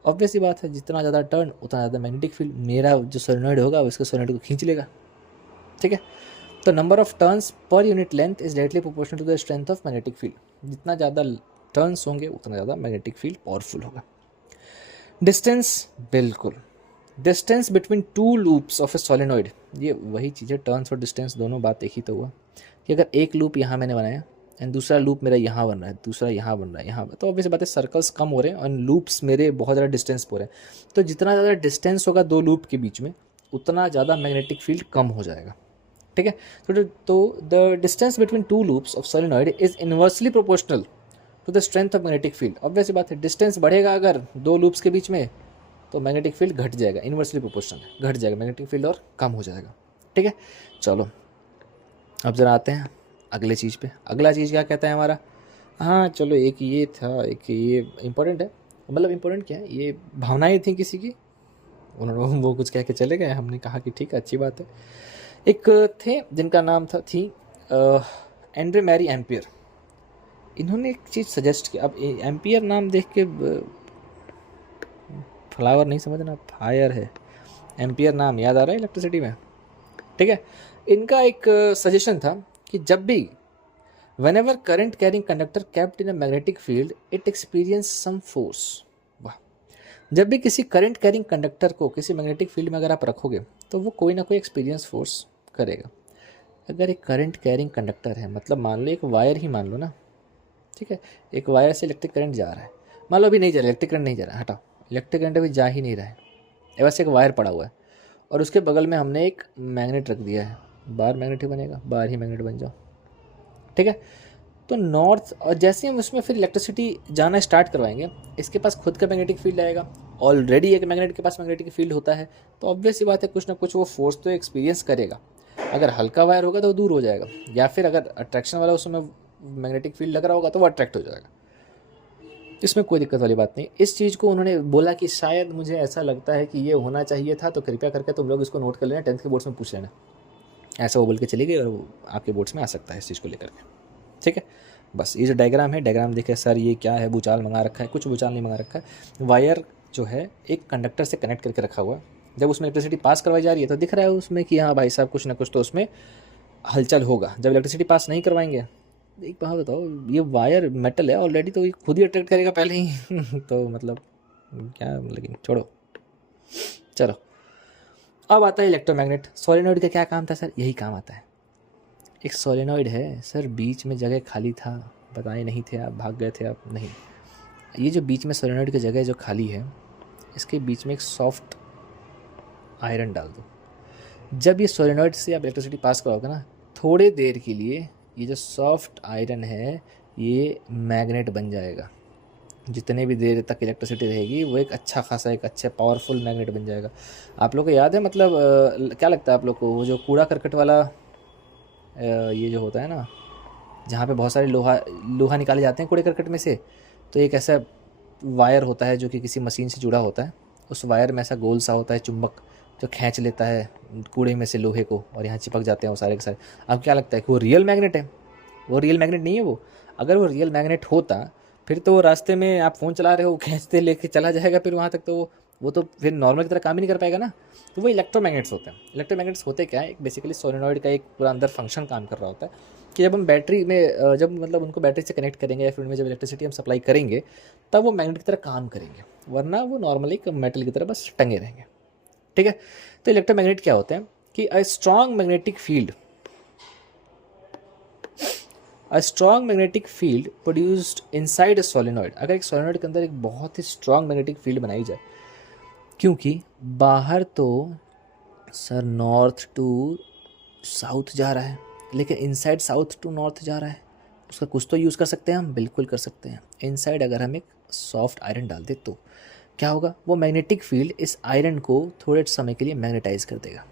ऑब्वियस ही बात है, जितना ज़्यादा टर्न उतना ज़्यादा मैग्नेटिक फील्ड, मेरा जो सोलेनॉइड होगा उसके सोलेनॉइड को खींच लेगा। ठीक है, तो number of turns per unit length is directly proportional to the strength of magnetic field. जितना ज़्यादा टर्न्स होंगे उतना ज़्यादा मैग्नेटिक फील्ड पावरफुल होगा। डिस्टेंस, बिल्कुल distance between two loops of a solenoid, ये वही चीज़ है, टर्न्स और डिस्टेंस दोनों बात एक ही तो हुआ कि अगर एक लूप यहाँ मैंने बनाया एंड दूसरा लूप मेरा यहाँ बन रहा है, दूसरा यहाँ बन रहा है, यहाँ, तो ऑब्वियस बात है सर्कल्स कम हो रहे हैं और लूप्स मेरे बहुत ज़्यादा डिस्टेंस पर हो रहे हैं। तो जितना ज़्यादा डिस्टेंस होगा दो लूप के बीच में उतना ज़्यादा मैग्नेटिक फील्ड कम हो जाएगा। ठीक है, तो the distance between two loops of solenoid is inversely proportional to the strength of magnetic field. Obvious बात है, डिस्टेंस बढ़ेगा अगर दो लूप्स के बीच में तो मैग्नेटिक फील्ड घट जाएगा, इन्वर्सली प्रोपोर्शनल है, घट जाएगा मैग्नेटिक फील्ड और कम हो जाएगा। ठीक है, चलो अब ज़रा आते हैं अगले चीज़ पे। अगला चीज़ क्या कहता है हमारा, हाँ चलो एक ये था, एक ये इम्पोर्टेंट है, मतलब इम्पोर्टेंट क्या है, ये भावनाएं थी किसी की, उन्होंने वो कुछ कह के चले गए, हमने कहा कि ठीक है अच्छी बात है। एक थे जिनका नाम थी एंड्रे मैरी एम्पियर। इन्होंने एक चीज़ सजेस्ट की, अब एम्पियर नाम देख के फ्लावर नहीं समझना, फायर है, एम्पियर नाम याद आ रहा है इलेक्ट्रिसिटी में। ठीक है, इनका एक सजेशन था कि जब भी whenever current carrying conductor kept in a magnetic field it experience some force। वाह, जब भी किसी करंट कैरिंग कंडक्टर को किसी मैग्नेटिक फील्ड में अगर आप रखोगे तो वो कोई ना कोई एक्सपीरियंस फोर्स करेगा। अगर एक करंट कैरिंग कंडक्टर है, मतलब मान लो एक वायर ही मान लो ना, ठीक है, एक वायर से इलेक्ट्रिक करंट जा रहा है, मान लो अभी नहीं जा रहा, इलेक्ट्रिक करंट नहीं जा रहा, हटाओ, इलेक्ट्रिक करंट अभी जा ही नहीं रहा है, बस एक वायर पड़ा हुआ है और उसके बगल में हमने एक मैग्नेट रख दिया है, बाहर मैग्नेट ही बनेगा, बाहर ही मैग्नेट बन जाओ। ठीक है, तो नॉर्थ, और जैसे हम उसमें फिर इलेक्ट्रिसिटी जाना स्टार्ट करवाएंगे, इसके पास खुद का मैग्नेटिक फील्ड आएगा, ऑलरेडी एक मैग्नेट के पास मैग्नेटिक फील्ड होता है, तो ऑब्वियस सी बात है कुछ ना कुछ वो फोर्स तो एक्सपीरियंस करेगा। अगर हल्का वायर होगा तो वो दूर हो जाएगा, या फिर अगर अट्रैक्शन वाला उसमें मैग्नेटिक फील्ड लग रहा होगा तो वो अट्रैक्ट हो जाएगा, इसमें कोई दिक्कत वाली बात नहीं। इस चीज़ को उन्होंने बोला कि शायद मुझे ऐसा लगता है कि ये होना चाहिए था, तो कृपया करके तुम लोग इसको नोट कर लेना, 10th के बोर्ड्स में पूछ लेना। ऐसा वो बोल के चली गई और वो आपके बोर्ड्स में आ सकता है इस चीज़ को लेकर के। ठीक है, बस ये जो डायग्राम है, डायग्राम देखे सर ये क्या है, भूचाल मंगा रखा है, कुछ भूचाल नहीं मंगा रखा है। वायर जो है एक कंडक्टर से कनेक्ट करके रखा हुआ है, जब उसमें इलेक्ट्रिसिटी पास करवाई जा रही है तो दिख रहा है उसमें कि हाँ भाई साहब कुछ ना कुछ तो उसमें हलचल होगा। जब इलेक्ट्रिसिटी पास नहीं करवाएंगे, एक बात बताओ, ये वायर मेटल है ऑलरेडी, तो ये खुद ही अट्रैक्ट करेगा पहले ही तो मतलब क्या, लेकिन छोड़ो, चलो अब आता है इलेक्ट्रोमैग्नेट। सोलेनोइड का क्या काम था सर, यही काम आता है, एक सोलेनोइड है सर, बीच में जगह खाली था, बताए नहीं थे आप, भाग गए थे आप, नहीं, ये जो बीच में सोलेनोइड की जगह जो खाली है, इसके बीच में एक सॉफ्ट आयरन डाल दो। जब ये सोलेनोइड से आप इलेक्ट्रिसिटी पास कराओगे ना, थोड़े देर के लिए ये जो सॉफ्ट आयरन है ये मैग्नेट बन जाएगा, जितने भी देर तक इलेक्ट्रिसिटी रहेगी वो एक अच्छा खासा, एक अच्छे पावरफुल मैग्नेट बन जाएगा। आप लोग को याद है, मतलब क्या लगता है आप लोग को, वो जो कूड़ा करकट वाला ये जो होता है ना, जहाँ पे बहुत सारे लोहा निकाले जाते हैं कूड़े करकट में से, तो एक ऐसा वायर होता है जो कि किसी मशीन से जुड़ा होता है, उस वायर में ऐसा गोल सा होता है चुंबक जो खींच लेता है कूड़े में से लोहे को और यहाँ चिपक जाते हैं वो सारे के सारे। अब क्या लगता है कि वो रियल मैग्नेट है? वो रियल मैग्नेट नहीं है वो। अगर वो रियल मैग्नेट होता फिर तो वो रास्ते में आप फ़ोन चला रहे हो खींचते लेके चला जाएगा, फिर वहाँ तक तो वो तो फिर नॉर्मल की तरह काम ही नहीं कर पाएगा ना। तो वो इलेक्ट्रोमैग्नेट्स होते हैं। इलेक्ट्रोमैग्नेट्स होते क्या है, एक बेसिकली सोलेनॉइड का एक पूरा अंदर फंक्शन काम कर रहा होता है कि जब हम बैटरी में जब मतलब उनको बैटरी से कनेक्ट करेंगे या फिर उनमें जब इलेक्ट्रिसिटी हम सप्लाई करेंगे तब वो मैग्नेट की तरह काम करेंगे, वरना वो नॉर्मली मेटल की तरह बस टंगे रहेंगे। ठीक है, तो इलेक्ट्रोमैग्नेट क्या होते हैं कि अ strong magnetic field produced inside a solenoid. अगर एक सोलेनॉइड के अंदर एक बहुत ही स्ट्रॉन्ग मैग्नेटिक फील्ड बनाई जाए, क्योंकि बाहर तो सर नॉर्थ टू साउथ जा रहा है, लेकिन इनसाइड साउथ टू नॉर्थ जा रहा है, उसका कुछ तो यूज़ कर सकते हैं हम, बिल्कुल कर सकते हैं। इनसाइड अगर हम एक सॉफ्ट आयरन डाल दें तो क्या होगा, वो मैग्नेटिक फील्ड इस आयरन को थोड़े समय के लिए मैग्नेटाइज कर देगा।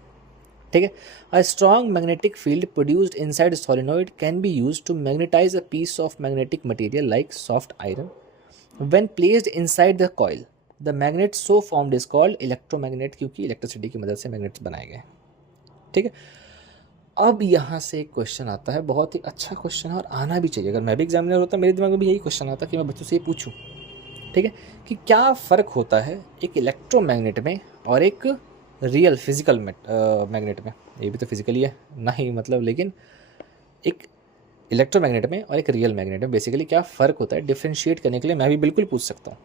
ठीक है, a strong magnetic field produced inside solenoid can be used to magnetise a piece of magnetic material like soft iron when placed inside the coil. The magnet so formed is called electromagnet, क्योंकि electricity की मदद से magnets बनाए गए। ठीक है, अब यहाँ से एक क्वेश्चन आता है, बहुत ही अच्छा क्वेश्चन है और आना भी चाहिए। अगर मैं भी एग्जामिनर होता मेरे दिमाग में भी यही क्वेश्चन आता कि मैं बच्चों से ये पूछूं, ठीक है, कि क्या फ़र्क होता है एक इलेक्ट्रोमैग्नेट में और एक रियल फिजिकल मैग्नेट में। ये भी तो फिजिकली है नहीं, मतलब लेकिन एक इलेक्ट्रोमैग्नेट में और एक रियल मैग्नेट में बेसिकली क्या फ़र्क होता है, डिफ्रेंशिएट करने के लिए मैं भी बिल्कुल पूछ सकता हूँ।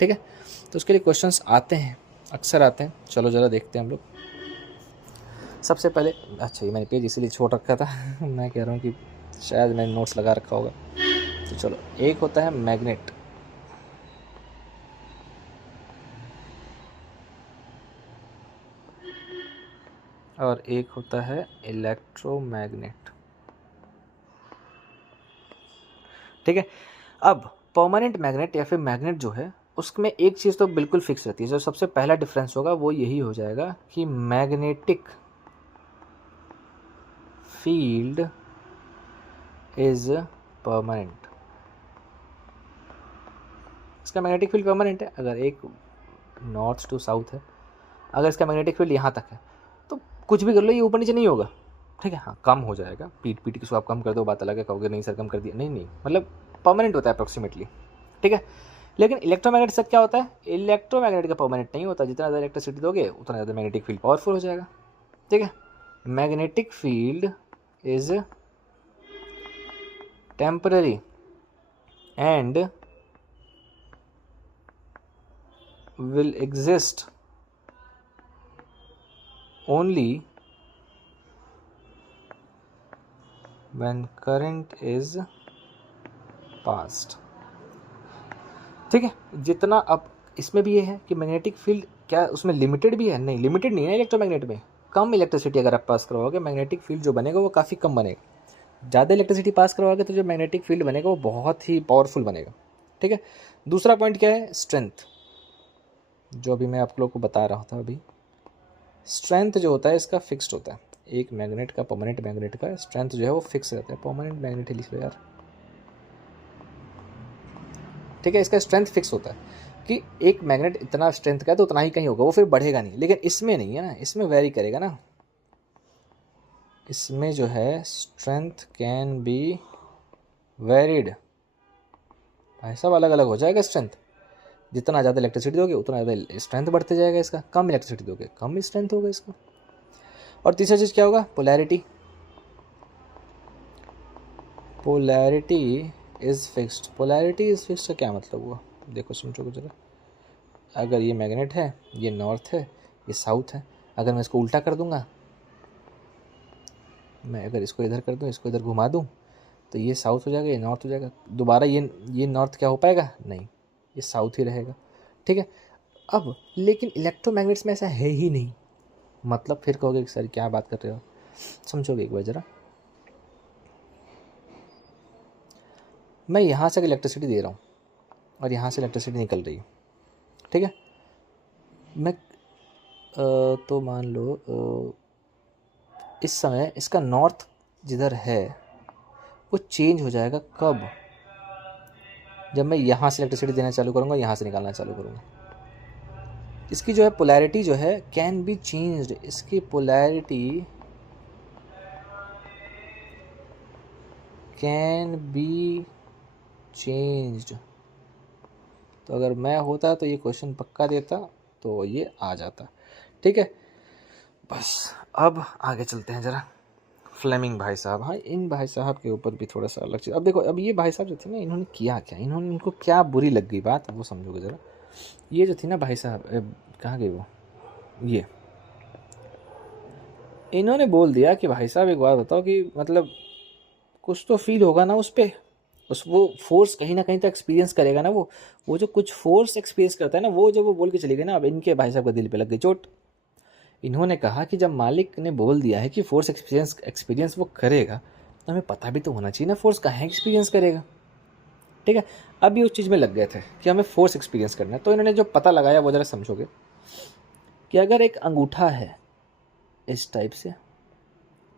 ठीक है, तो उसके लिए क्वेश्चंस आते हैं, अक्सर आते हैं। चलो ज़रा देखते हैं हम लोग। सबसे पहले, अच्छा ये मैंने पेज इसीलिए छोड़ रखा था मैं कह रहा हूँ कि शायद मैंने नोट्स लगा रखा होगा। तो चलो, एक होता है मैग्नेट, और एक होता है इलेक्ट्रोमैग्नेट। ठीक है, अब परमानेंट मैग्नेट या फिर मैग्नेट जो है उसमें एक चीज़ तो बिल्कुल फिक्स रहती है, जो सबसे पहला डिफरेंस होगा वो यही हो जाएगा कि मैग्नेटिक फील्ड इज परमानेंट। इसका मैग्नेटिक फील्ड परमानेंट है। अगर एक नॉर्थ टू साउथ है, अगर इसका मैग्नेटिक फील्ड यहाँ तक है तो कुछ भी कर लो ये ऊपर नीचे नहीं होगा, ठीक है। हाँ, कम हो जाएगा, पीट पीट किसी आप कम कर दो, बात अलग है, कहोगे नहीं सर कम कर दिया, नहीं, मतलब परमानेंट होता है अप्रोक्सीमेटली, ठीक है। लेकिन इलेक्ट्रोमैग्नेट से क्या होता है, इलेक्ट्रोमैग्नेट का परमानेंट नहीं होता, जितना ज़्यादा इलेक्ट्रिसिटी दोगे उतना ज़्यादा मैग्नेटिक फील्ड पावरफुल हो जाएगा, ठीक है। Magnetic field is temporary and will exist only when current is passed, ठीक है। जितना अब इसमें भी ये है कि मैग्नेटिक फील्ड क्या उसमें लिमिटेड भी है, नहीं लिमिटेड नहीं है इलेक्ट्रोमैग्नेट में। कम इलेक्ट्रिसिटी अगर आप पास करवाओगे मैग्नेटिक फील्ड जो बनेगा वो काफ़ी कम बनेगा। ज़्यादा इलेक्ट्रिसिटी पास करवाओगे तो जो मैग्नेटिक फील्ड बनेगा वो बहुत ही पावरफुल बनेगा, ठीक है। दूसरा पॉइंट क्या है, स्ट्रेंथ, जो अभी मैं आप लोग को बता रहा था। अभी स्ट्रेंथ जो होता है इसका फिक्स्ड होता है। एक मैग्नेट का, परमानेंट मैग्नेट का स्ट्रेंथ जो है वो फिक्स रहता है। परमानेंट मैग्नेट लिख लो यार, ठीक है। इसका स्ट्रेंथ फिक्स होता है कि एक मैग्नेट इतना स्ट्रेंथ का है तो उतना ही कहीं होगा, वो फिर बढ़ेगा नहीं। लेकिन इसमें नहीं है ना, इसमें वेरी करेगा ना। इसमें जो है स्ट्रेंथ कैन बी वेरिड, भाई सब अलग अलग हो जाएगा स्ट्रेंथ। जितना ज़्यादा इलेक्ट्रिसिटी दोगे उतना ज़्यादा स्ट्रेंथ बढ़ते जाएगा इसका, कम इलेक्ट्रिसिटी दोगे कम स्ट्रेंथ होगा इसका। और तीसरा चीज़ क्या होगा, polarity. Polarity is fixed. Polarity is fixed का क्या मतलब हुआ, देखो समझो जरा। अगर ये मैग्नेट है, ये नॉर्थ है, ये साउथ है, अगर मैं इसको उल्टा कर दूंगा, मैं अगर इसको इधर कर दूँ, इसको इधर घुमा दूँ, तो ये साउथ हो जाएगा, ये नॉर्थ हो जाएगा। दोबारा ये नॉर्थ क्या हो पाएगा, नहीं, ये साउथ ही रहेगा, ठीक है। अब लेकिन इलेक्ट्रोमैग्नेट्स में ऐसा है ही नहीं। मतलब फिर कहोगे कि सर क्या बात कर रहे हो, समझोगे एक बार ज़रा। मैं यहाँ से इलेक्ट्रिसिटी दे रहा हूँ और यहाँ से इलेक्ट्रिसिटी निकल रही है, ठीक है। मैं तो मान लो इस समय इसका नॉर्थ जिधर है वो चेंज हो जाएगा कब, जब मैं यहाँ से इलेक्ट्रिसिटी देना चालू करूँगा, यहाँ से निकालना चालू करूँगा। इसकी जो है पोलैरिटी जो है कैन बी चेंज्ड, इसकी पोलैरिटी कैन बी चेंज्ड। तो अगर मैं होता तो ये क्वेश्चन पक्का देता, तो ये आ जाता, ठीक है। बस अब आगे चलते हैं ज़रा। फ्लेमिंग भाई साहब, हाँ इन भाई साहब के ऊपर भी थोड़ा सा अलग चीज़। अब देखो, अब ये भाई साहब जो थे ना, इन्होंने किया क्या, इन्होंने इनको क्या बुरी लग गई बात, वो समझोगे ज़रा। ये जो थी ना भाई साहब, कहाँ गए वो, ये इन्होंने बोल दिया कि भाई साहब एक बात बताओ कि मतलब कुछ तो फील होगा ना उस पर, वो फोर्स कहीं ना कहीं तो एक्सपीरियंस करेगा ना। वो जो कुछ फोर्स एक्सपीरियंस करता है ना, वो जब वो बोल के चले गए ना, अब इनके भाई साहब का दिल पे लग गई चोट। इन्होंने कहा कि जब मालिक ने बोल दिया है कि फोर्स एक्सपीरियंस वो करेगा, तो हमें पता भी तो होना चाहिए ना फोर्स कहाँ एक्सपीरियंस करेगा, ठीक है। अब ये उस चीज़ में लग गए थे कि हमें फोर्स एक्सपीरियंस करना है। तो इन्होंने जो पता लगाया वो ज़रा समझोगे कि अगर एक अंगूठा है इस टाइप से,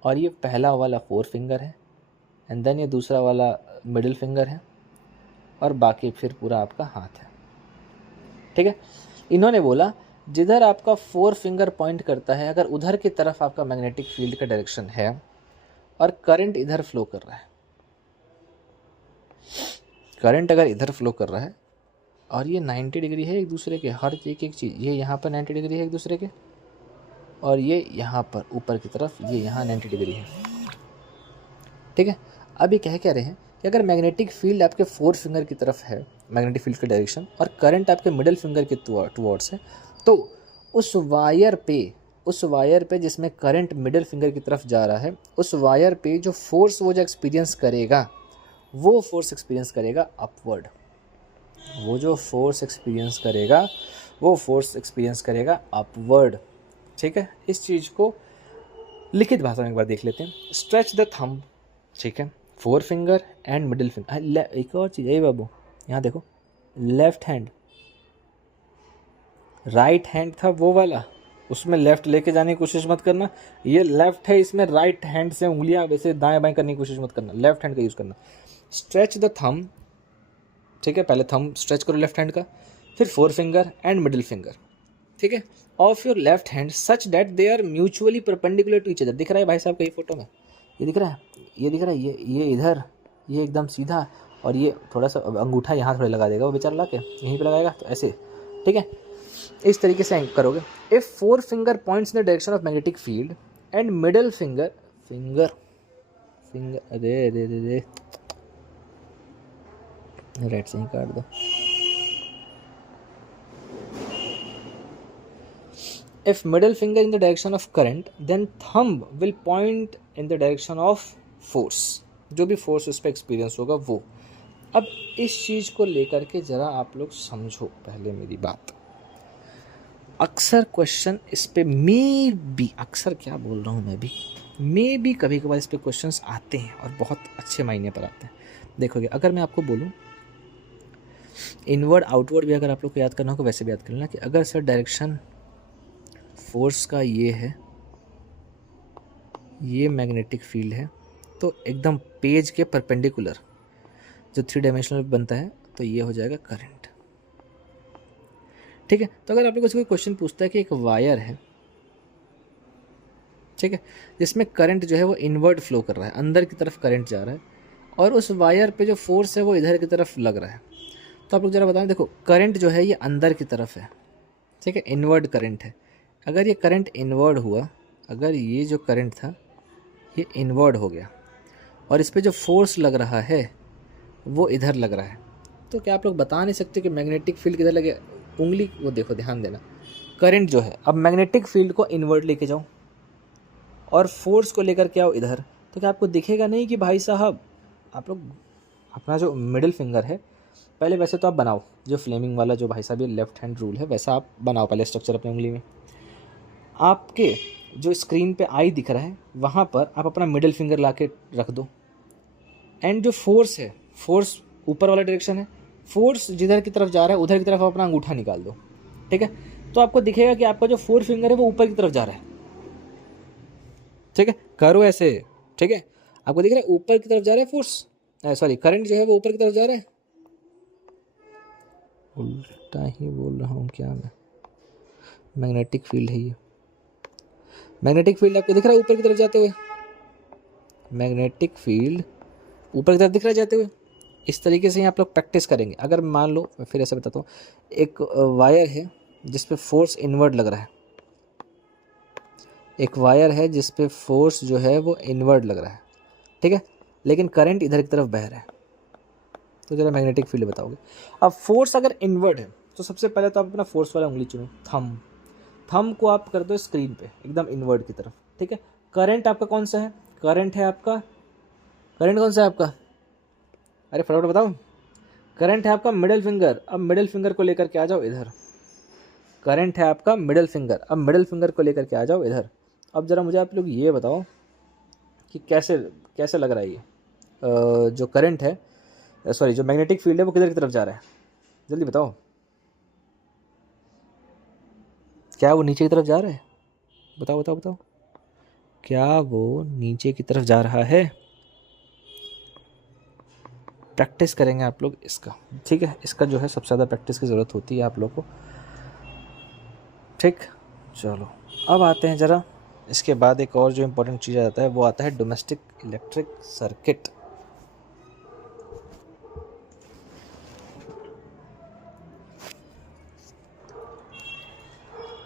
और ये पहला वाला 4 फिंगर है, एंड देन ये दूसरा वाला मिडिल फिंगर है, और बाकी फिर पूरा आपका हाथ है, ठीक है। इन्होंने बोला जिधर आपका 4 फिंगर पॉइंट करता है, अगर उधर की तरफ आपका मैग्नेटिक फील्ड का डायरेक्शन है और करंट इधर फ्लो कर रहा है, करंट अगर इधर फ्लो कर रहा है और ये 90 डिग्री है एक दूसरे के, हर एक चीज़, ये यहाँ पर 90 डिग्री है एक दूसरे के, और ये यहाँ पर ऊपर की तरफ ये यहाँ 90 डिग्री है, ठीक है। अब ये कह रहे हैं कि अगर मैग्नेटिक फील्ड आपके 4 फिंगर की तरफ है, मैग्नेटिक फील्ड का डायरेक्शन, और करंट आपके मिडिल फिंगर के टुवर्ड्स है, तो उस वायर पे जिसमें करंट मिडिल फिंगर की तरफ जा रहा है, उस वायर पे जो फोर्स वो जो एक्सपीरियंस करेगा, वो फोर्स एक्सपीरियंस करेगा अपवर्ड। वो जो फोर्स एक्सपीरियंस करेगा वो फोर्स एक्सपीरियंस करेगा अपवर्ड, ठीक है। इस चीज़ को लिखित भाषा में एक बार देख लेते हैं। स्ट्रेच द थंब, ठीक है, 4 फिंगर एंड मिडिल फिंगर। एक और चीज़ है बाबू, यहाँ देखो, लेफ्ट हैंड, राइट हैंड था वो वाला, उसमें लेफ्ट लेके जाने की कोशिश मत करना। ये लेफ्ट है, इसमें राइट हैंड से उंगलियां वैसे दाएं बाएं करने की कोशिश मत करना, लेफ्ट हैंड का यूज़ करना। स्ट्रेच द थंब, ठीक है, पहले थंब स्ट्रेच करो लेफ्ट हैंड का, फिर four finger and middle finger, ठीक है, of your left hand such that they are mutually perpendicular to each other. दिख रहा है भाई साहब का ये फोटो में, ये दिख रहा है, ये दिख रहा है, ये इधर, ये एकदम सीधा, और ये थोड़ा सा अंगूठा यहाँ थोड़ा लगा देगा वो बेचारा, ला के यहीं पे लगाएगा, तो ऐसे, ठीक है, इस तरीके से करोगे। If four finger points in the direction of magnetic field and middle finger अरे रेड से ही काट दो। If middle finger in the direction of current, then thumb will point in the direction of force. जो भी force उस पर experience होगा वो। अब इस चीज़ को लेकर के ज़रा आप लोग समझो पहले मेरी बात। अक्सर क्वेश्चन इस पे अक्सर क्या बोल रहा हूँ मैं भी, मे भी कभी कभार इस पे क्वेश्चंस आते हैं और बहुत अच्छे मायने पर आते हैं। देखोगे, अगर मैं आपको बोलूँ इनवर्ड आउटवर्ड भी अगर आप लोग को याद करना होगा वैसे भी याद कर लेना कि अगर सर डायरेक्शन फोर्स का ये है, ये मैग्नेटिक फील्ड है, तो एकदम पेज के परपेंडिकुलर जो 3 डायमेंशनल बनता है, तो ये हो जाएगा करंट, ठीक है। तो अगर आप लोगों से कोई क्वेश्चन पूछता है कि एक वायर है, ठीक है, जिसमें करंट जो है वो इनवर्ड फ्लो कर रहा है, अंदर की तरफ करंट जा रहा है, और उस वायर पे जो फोर्स है वो इधर की तरफ लग रहा है, तो आप लोग ज़रा बताएं। देखो, करंट जो है ये अंदर की तरफ है, ठीक है, इनवर्ड करंट है। अगर ये करंट इनवर्ड हुआ, अगर ये जो करंट था ये इनवर्ड हो गया और इस पे जो फोर्स लग रहा है वो इधर लग रहा है, तो क्या आप लोग बता नहीं सकते कि मैग्नेटिक फील्ड किधर लगे? उंगली वो देखो, ध्यान देना, करंट जो है, अब मैग्नेटिक फील्ड को इनवर्ड लेके जाओ और फोर्स को लेकर के आओ इधर, तो क्या आपको दिखेगा नहीं कि भाई साहब, आप लोग अपना जो मिडिल फिंगर है पहले वैसे तो आप बनाओ, जो फ्लेमिंग वाला जो भाई साहब ये लेफ्ट हैंड रूल है वैसा आप बनाओ पहले स्ट्रक्चर अपनी उंगली में। आपके जो स्क्रीन पे आई दिख रहा है वहाँ पर आप अपना मिडिल फिंगर ला के रख दो, एंड जो फोर्स है, फोर्स ऊपर वाला डायरेक्शन है, फोर्स जिधर की तरफ जा रहा है उधर की तरफ अपना अंगूठा निकाल दो, ठीक है, तो आपको दिखेगा कि आपका जो फोर फिंगर है वो ऊपर की तरफ जा रहा है, ठीक है, करो ऐसे, ठीक है, आपको दिख रहा है ऊपर की तरफ जा रहा है फोर्स, सॉरी करंट जो है वो ऊपर की तरफ जा रहा है, उल्टा ही बोल रहा हूँ क्या मैं, मैग्नेटिक फील्ड है ये, मैग्नेटिक फील्ड आपको दिख रहा है ऊपर की तरफ जाते हुए, मैग्नेटिक फील्ड ऊपर की तरफ दिख रहा है जाते हुए। इस तरीके से ही आप लोग प्रैक्टिस करेंगे। अगर मान लो, फिर ऐसे बताता हूँ, एक वायर है जिस पे फोर्स इनवर्ड लग रहा है, एक वायर है जिस पे फोर्स जो है वो इनवर्ड लग रहा है, ठीक है, लेकिन करंट इधर की तरफ बह रहा है, तो जरा मैग्नेटिक फील्ड बताओगे। अब फोर्स अगर इनवर्ड है तो सबसे पहले तो आप अपना फोर्स वाला उंगली चुनो, थंब को आप कर दो स्क्रीन पे एकदम इनवर्ड की तरफ, ठीक है। करंट आपका कौन सा है? करंट कौन सा है आपका? अरे फटाफट बताओ। करंट है आपका मिडिल फिंगर। अब मिडिल फिंगर को लेकर के आ जाओ इधर। करंट है आपका मिडिल फिंगर। अब मिडिल फिंगर को लेकर के आ जाओ इधर। अब ज़रा मुझे आप लोग ये बताओ कि कैसे लग रहा है ये जो करंट है, सॉरी जो मैग्नेटिक फील्ड है वो किधर की तरफ जा रहा है? जल्दी बताओ, क्या वो नीचे की तरफ जा रहा है? बताओ बताओ बताओ, क्या वो नीचे की तरफ जा रहा है? प्रैक्टिस करेंगे आप लोग इसका, ठीक है। इसका जो है सबसे ज़्यादा प्रैक्टिस की ज़रूरत होती है आप लोग को, ठीक। चलो अब आते हैं ज़रा, इसके बाद एक और जो इम्पोर्टेंट चीज़ आ जाता है वो आता है डोमेस्टिक इलेक्ट्रिक सर्किट।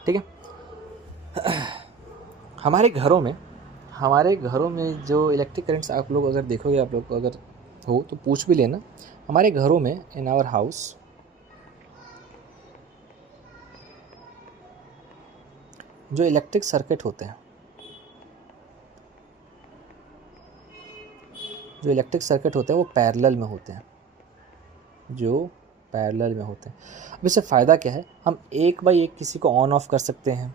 ठीक है। हमारे घरों में जो इलेक्ट्रिक करंट्स आप लोग अगर देखोगे, आप लोग को अगर हो तो पूछ भी लेना। हमारे घरों में, इन आवर हाउस, जो इलेक्ट्रिक सर्किट होते हैं, वो पैरेलल में होते हैं, अब इससे फ़ायदा क्या है? हम एक बाई एक किसी को ऑन ऑफ कर सकते हैं,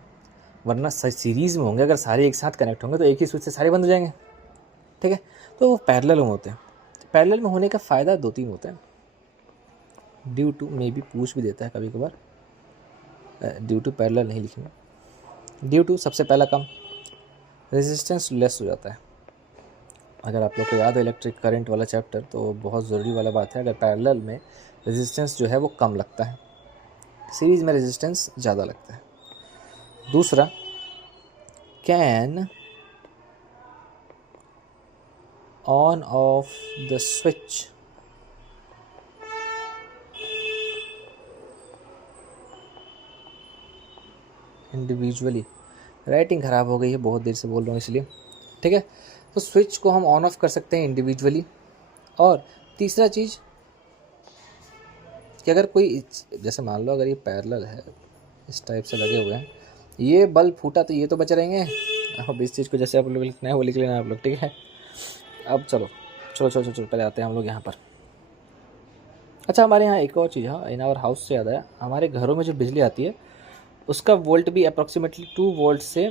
वरना सीरीज़ में होंगे, अगर सारे एक साथ कनेक्ट होंगे तो एक ही स्विच से सारे बंद हो जाएंगे, ठीक है। तो वो पैरेलल में होते हैं। पैरेलल में होने का फ़ायदा 2-3 होते हैं। ड्यू टू मे बी पूछ भी देता है कभी कभार, ड्यू टू पैरेलल नहीं लिखेंगे, ड्यू टू सबसे पहला काम रेजिस्टेंस लेस हो जाता है। अगर आप लोग को याद है इलेक्ट्रिक करंट वाला चैप्टर, तो बहुत ज़रूरी वाला बात है, अगर पैरेलल में रेजिस्टेंस जो है वो कम लगता है, सीरीज़ में रेजिस्टेंस ज़्यादा लगता है। दूसरा, can on off the switch individually, writing ख़राब हो गई है, बहुत देर से बोल रहा हूँ इसलिए, ठीक है। तो स्विच को हम ऑन ऑफ कर सकते हैं इंडिविजुअली। और तीसरा चीज़ कि अगर कोई, जैसे मान लो अगर ये पैरेलल है, इस टाइप से लगे हुए हैं, ये बल्ब फूटा तो ये तो बच रहेंगे। अब इस चीज़ को जैसे आप लोग लिखना है वो लिख लेना आप लोग, ठीक है। अब चलो चलो चलो चलो पहले आते हैं हम लोग यहाँ पर। अच्छा, हमारे यहाँ एक और चीज़ है, इन आवर हाउस से याद आया, हमारे घरों में जो बिजली आती है उसका वोल्ट भी अप्रॉक्सीमेटली 2 वोल्ट से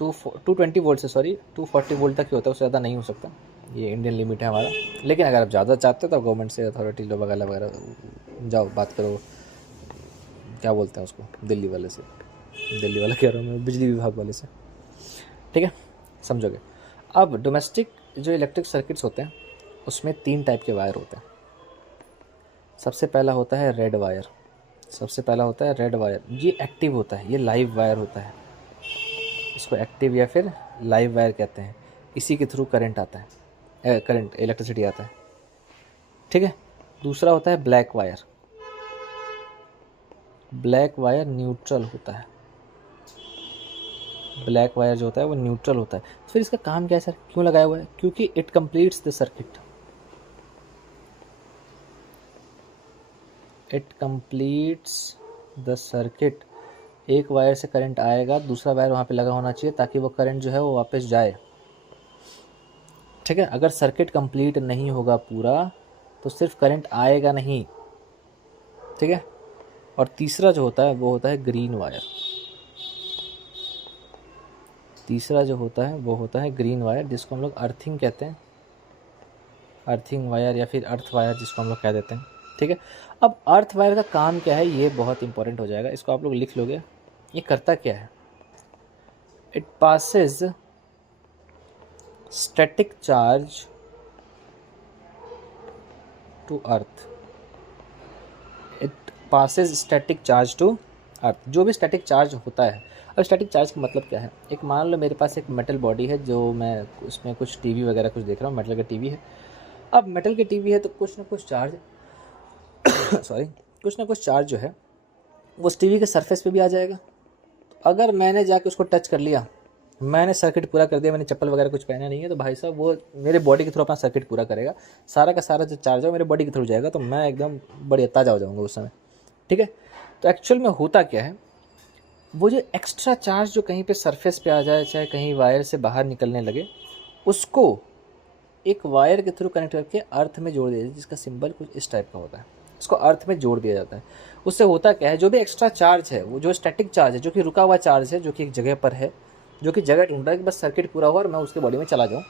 220 वोल्ट से 240 वोल्ट तक ही होता है, उससे ज़्यादा नहीं हो सकता, ये इंडियन लिमिट है हमारा। लेकिन अगर आप ज़्यादा चाहते हो तो गवर्नमेंट से, अथॉरिटी लो वगैरह वगैरह जाओ, बात करो, क्या बोलते हैं उसको, दिल्ली वाले से, दिल्ली वाला कह रहा हूँ मैं, बिजली विभाग वाले से, ठीक है, समझोगे। अब डोमेस्टिक जो इलेक्ट्रिक सर्किट्स होते हैं उसमें 3 टाइप के वायर होते हैं। सबसे पहला होता है रेड वायर, सबसे पहला होता है रेड वायर, ये एक्टिव होता है, ये लाइव वायर होता है, इसको एक्टिव या फिर लाइव वायर कहते हैं। इसी के थ्रू करंट आता है, करंट इलेक्ट्रिसिटी आता है, ठीक है। दूसरा होता है black wire, black wire neutral होता है, ब्लैक वायर जो होता है वो न्यूट्रल होता है। तो फिर इसका काम क्या है सर, क्यों लगाया हुआ है? क्योंकि it completes the circuit, it completes the circuit. एक वायर से करंट आएगा, दूसरा वायर वहाँ पे लगा होना चाहिए ताकि वो करंट जो है वो वापस जाए, ठीक है। अगर सर्किट कंप्लीट नहीं होगा पूरा तो सिर्फ करंट आएगा नहीं, ठीक है। और तीसरा जो होता है वो होता है ग्रीन वायर, तीसरा जो होता है वो होता है ग्रीन वायर, जिसको हम लोग अर्थिंग कहते हैं, अर्थिंग वायर या फिर अर्थ वायर जिसको हम लोग कह देते हैं, ठीक है। अब अर्थ वायर का काम क्या है, ये बहुत इंपॉर्टेंट हो जाएगा, इसको आप लोग लिख लोगे। ये करता क्या है, it passes static charge to earth, it passes static charge to earth. जो भी स्टैटिक चार्ज होता है, अब स्टैटिक चार्ज का मतलब क्या है, एक मान लो मेरे पास एक मेटल बॉडी है, जो मैं उसमें कुछ टीवी वगैरह कुछ देख रहा हूँ, मेटल का टीवी है। अब मेटल के टीवी है तो कुछ ना कुछ चार्ज सॉरी, कुछ ना कुछ चार्ज जो है वो उस टीवी के सरफेस पे भी आ जाएगा। तो अगर मैंने जाके उसको टच कर लिया, मैंने सर्किट पूरा कर दिया, मैंने चप्पल वगैरह कुछ पहना नहीं है, तो भाई साहब वो मेरे बॉडी के थ्रू अपना सर्किट पूरा करेगा, सारा का सारा जो चार्ज है मेरे बॉडी के थ्रू जाएगा, तो मैं एकदम बढ़िया ताज़ा हो जाऊँगा उस समय, ठीक है। तो एक्चुअल में होता क्या है, वो जो एक्स्ट्रा चार्ज जो कहीं पे सरफेस पे आ जाए, चाहे कहीं वायर से बाहर निकलने लगे, उसको एक वायर के थ्रू कनेक्ट करके अर्थ में जोड़ दिया जाए, जिसका सिंबल कुछ इस टाइप का होता है, इसको अर्थ में जोड़ दिया जाता है। उससे होता क्या है, जो भी एक्स्ट्रा चार्ज है, वो जो स्टैटिक चार्ज है, जो कि रुका हुआ चार्ज है, जो कि एक जगह पर है, जो कि जगह ढूंढ रहा है कि बस सर्किट पूरा हुआ और मैं उसके बॉडी में चला जाऊँ,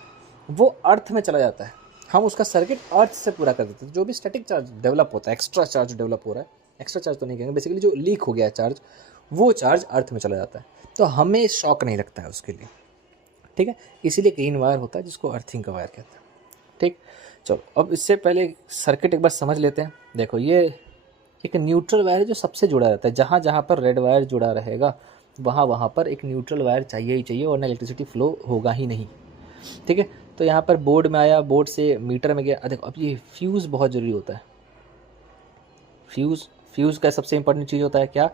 वो अर्थ में चला जाता है। हम उसका सर्किट अर्थ से पूरा कर देते हैं। जो भी स्टैटिक चार्ज डेवलप होता है, एक्स्ट्रा चार्ज डेवलप हो रहा है, एक्स्ट्रा चार्ज तो नहीं कहेंगे, बेसिकली जो लीक हो गया है चार्ज, वो चार्ज अर्थ में चला जाता है, तो हमें शॉक नहीं लगता है उसके लिए, ठीक है। इसीलिए ग्रीन वायर होता है, जिसको अर्थिंग का वायर कहते हैं, ठीक। चलो अब इससे पहले सर्किट एक बार समझ लेते हैं। देखो ये एक न्यूट्रल वायर है जो सबसे जुड़ा रहता है, जहाँ जहाँ पर रेड वायर जुड़ा रहेगा वहाँ वहाँ पर एक न्यूट्रल वायर चाहिए ही चाहिए, वरना इलेक्ट्रिसिटी फ्लो होगा ही नहीं, ठीक है। तो यहाँ पर बोर्ड में आया, बोर्ड से मीटर में गया। देखो अब ये फ्यूज़ बहुत ज़रूरी होता है, फ्यूज़ का सबसे इंपॉर्टेंट चीज़ होता है क्या,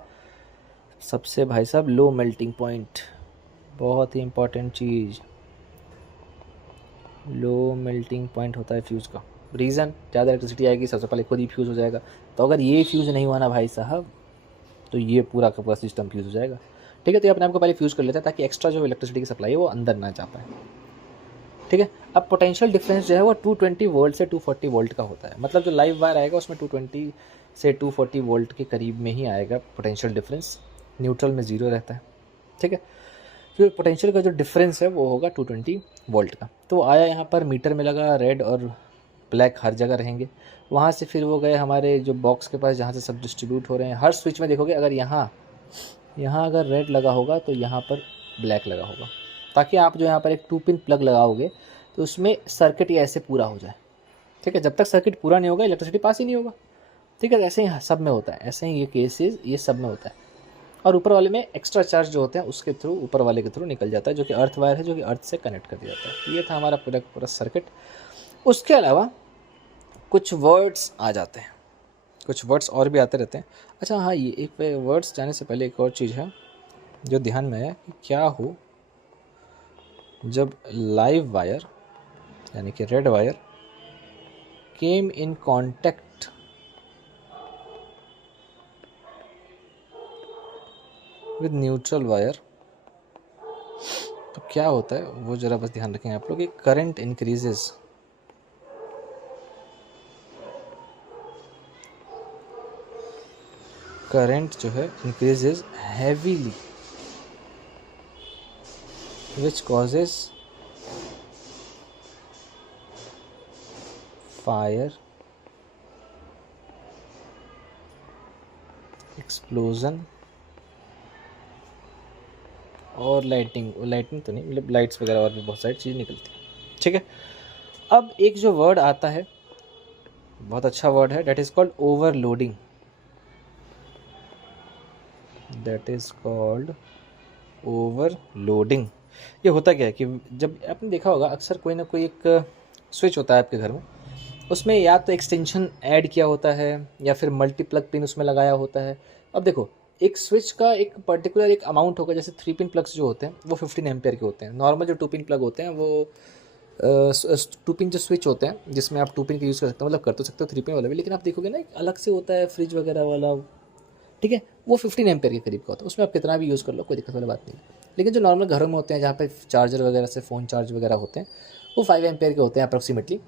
सबसे भाई साहब लो मेल्टिंग पॉइंट, बहुत ही इंपॉर्टेंट चीज़, लो मेल्टिंग पॉइंट होता है फ्यूज़ का। रीज़न, ज़्यादा इलेक्ट्रिसिटी आएगी, सबसे पहले खुद ही फ्यूज़ हो जाएगा। तो अगर ये फ्यूज़ नहीं हुआ ना भाई साहब, तो ये पूरा का पूरा सिस्टम फ्यूज़ हो जाएगा, ठीक है। तो ये अपने आप को पहले फ्यूज़ कर लेता है, ताकि एक्स्ट्रा जो इलेक्ट्रिसिटी की सप्लाई है वो अंदर ना जा पाए, ठीक है। अब पोटेंशियल डिफरेंस जो है वो 220 वोल्ट से 240 वोल्ट का होता है, मतलब जो लाइव वायर आएगा उसमें 220 से 240 वोल्ट के करीब में ही आएगा पोटेंशियल डिफरेंस, न्यूट्रल में 0 रहता है, ठीक है। फिर पोटेंशियल का जो डिफरेंस है वो होगा 220 वोल्ट का। तो आया यहाँ पर मीटर में लगा रेड और ब्लैक हर जगह रहेंगे। वहाँ से फिर वो गए हमारे जो बॉक्स के पास जहाँ से सब डिस्ट्रीब्यूट हो रहे हैं। हर स्विच में देखोगे अगर यहाँ अगर रेड लगा होगा तो यहाँ पर ब्लैक लगा होगा, ताकि आप जो यहाँ पर एक 2 पिन प्लग लगाओगे तो उसमें सर्किट ये ऐसे पूरा हो जाए। ठीक है, जब तक सर्किट पूरा नहीं होगा इलेक्ट्रिसिटी पास ही नहीं होगा। ठीक है, ऐसे ही सब में होता है, ऐसे ही ये केसेस ये सब में होता है। और ऊपर वाले में एक्स्ट्रा चार्ज जो होते हैं उसके थ्रू, ऊपर वाले के थ्रू निकल जाता है, जो कि अर्थ वायर है, जो कि अर्थ से कनेक्ट कर दिया जाता है। ये था हमारा पूरा सर्किट। उसके अलावा कुछ वर्ड्स आ जाते हैं, कुछ वर्ड्स और भी आते रहते हैं। अच्छा हाँ, ये एक वर्ड्स जाने से पहले एक और चीज़ है जो ध्यान में है कि क्या हो जब लाइव वायर यानी कि red wire came in contact with neutral wire, तो क्या होता है वो ज़रा बस ध्यान रखें आप लोग। कि करंट इंक्रीजेस, करंट जो है increases heavily which causes fire, explosion और लाइटिंग तो नहीं, मतलब लाइट्स वगैरह और भी बहुत सारी चीज़ निकलती है। ठीक है, अब एक जो वर्ड आता है, बहुत अच्छा वर्ड है, that is called overloading. That is called overloading. ये होता क्या है कि जब आपने देखा होगा अक्सर कोई ना कोई एक स्विच होता है आपके घर में, उसमें या तो एक्सटेंशन ऐड किया होता है या फिर मल्टीप्लग पिन उसमें लगाया होता है। अब देखो, एक स्विच का एक पर्टिकुलर एक अमाउंट होगा। जैसे 3 पिन प्लग्स जो होते हैं वो 15 एम्पेयर के होते हैं। नॉर्मल जो 2 पिन प्लग होते हैं वो 2 पिन जो स्विच होते हैं जिसमें आप 2 पिन का यूज़ कर सकते हो, मतलब कर तो सकते हो 3 पिन वाला भी, लेकिन आप देखोगे ना एक अलग से होता है फ्रिज वगैरह वाला। ठीक है, वो 15 एम्पेयर के करीब का होता है, उसमें आप कितना भी यूज़ कर लो, कोई दिक्कत वाली बात नहीं। लेकिन जो नॉर्मल घरों में होते हैं जहाँ पे चार्जर वगैरह से फ़ोन चार्ज वगैरह होते हैं वो 5 एम्पेयर के होते हैं अप्रॉक्सीमेटली।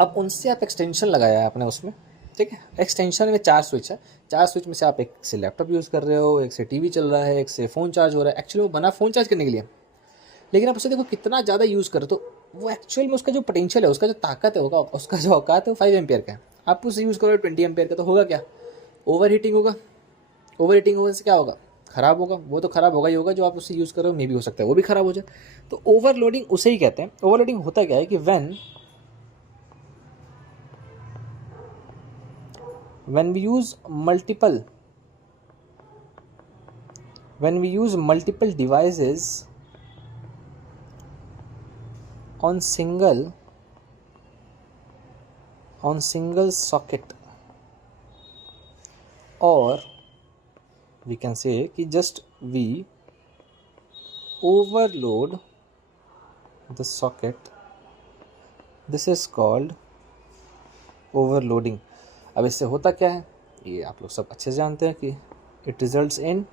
अब उनसे आप एक्सटेंशन लगाया है आपने उसमें। ठीक है, एक्सटेंशन में 4 स्विच है, 4 स्विच में से आप एक से लैपटॉप यूज़ कर रहे हो, एक से टीवी चल रहा है, एक से फ़ोन चार्ज हो रहा है। एक्चुअली वो बना फ़ोन चार्ज करने के लिए, लेकिन आप उसे देखो कितना ज़्यादा यूज़ करो तो वो एक्चुअल में उसका जो पोटेंशियल है, उसका जो ताकत है, होगा उसका जो औकात है वो 5 एम्पेयर का है। आप उसे यूज़ करो 20 एम्पेयर का, तो होगा क्या? ओवर हीटिंग होगा। ओवर हीटिंग होने से क्या होगा? ख़राब होगा। वो तो ख़राब होगा ही होगा, जो आप उससे यूज़ करो मे भी हो सकता है वो भी ख़राब हो जाए। तो ओवरलोडिंग उसे ही कहते हैं। ओवरलोडिंग होता क्या है कि when we use multiple devices on single socket, or we can say कि just we overload the socket, this is called overloading। अब इससे होता क्या है ये आप लोग सब अच्छे से जानते हैं कि it results in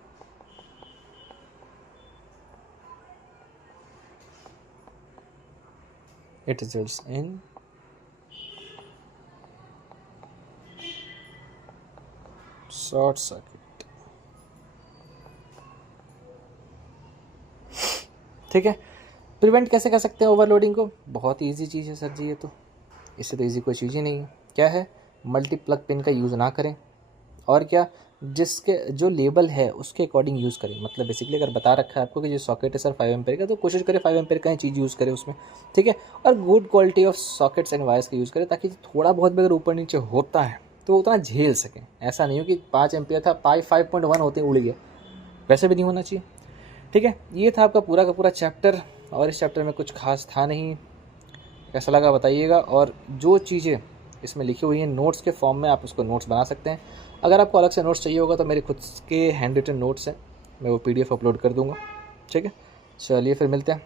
short circuit. ठीक है, प्रिवेंट कैसे कर सकते हैं ओवरलोडिंग को? बहुत ईजी चीज़ है सर जी, ये तो इससे तो ईजी कोई चीज़ ही नहीं है। क्या है? मल्टीप्लग पिन का यूज़ ना करें, और क्या, जिसके जो लेबल है उसके अकॉर्डिंग यूज़ करें। मतलब बेसिकली अगर बता रखा है आपको कि जो सॉकेट है सर 5 एम्पेयर का, तो कोशिश करें 5 एम्पेयर का ही चीज़ यूज़ करें उसमें। ठीक है, और good quality of sockets and wires का यूज़ करें, ताकि थोड़ा बहुत भी अगर ऊपर नीचे होता है तो उतना झेल सकें। ऐसा नहीं हो कि 5 एम्पेयर था 5.1 होते उड़ गया, वैसे भी नहीं होना चाहिए। ठीक है, ये था आपका पूरा का पूरा चैप्टर, और इस चैप्टर में कुछ खास था नहीं। कैसा लगा बताइएगा, और जो चीज़ें इसमें लिखी हुई हैं नोट्स के फॉर्म में आप उसको नोट्स बना सकते हैं। अगर आपको अलग से नोट्स चाहिए होगा तो मेरे खुद के हैंड रिटन नोट्स हैं, मैं वो PDF अपलोड कर दूँगा। ठीक है, चलिए फिर मिलते हैं।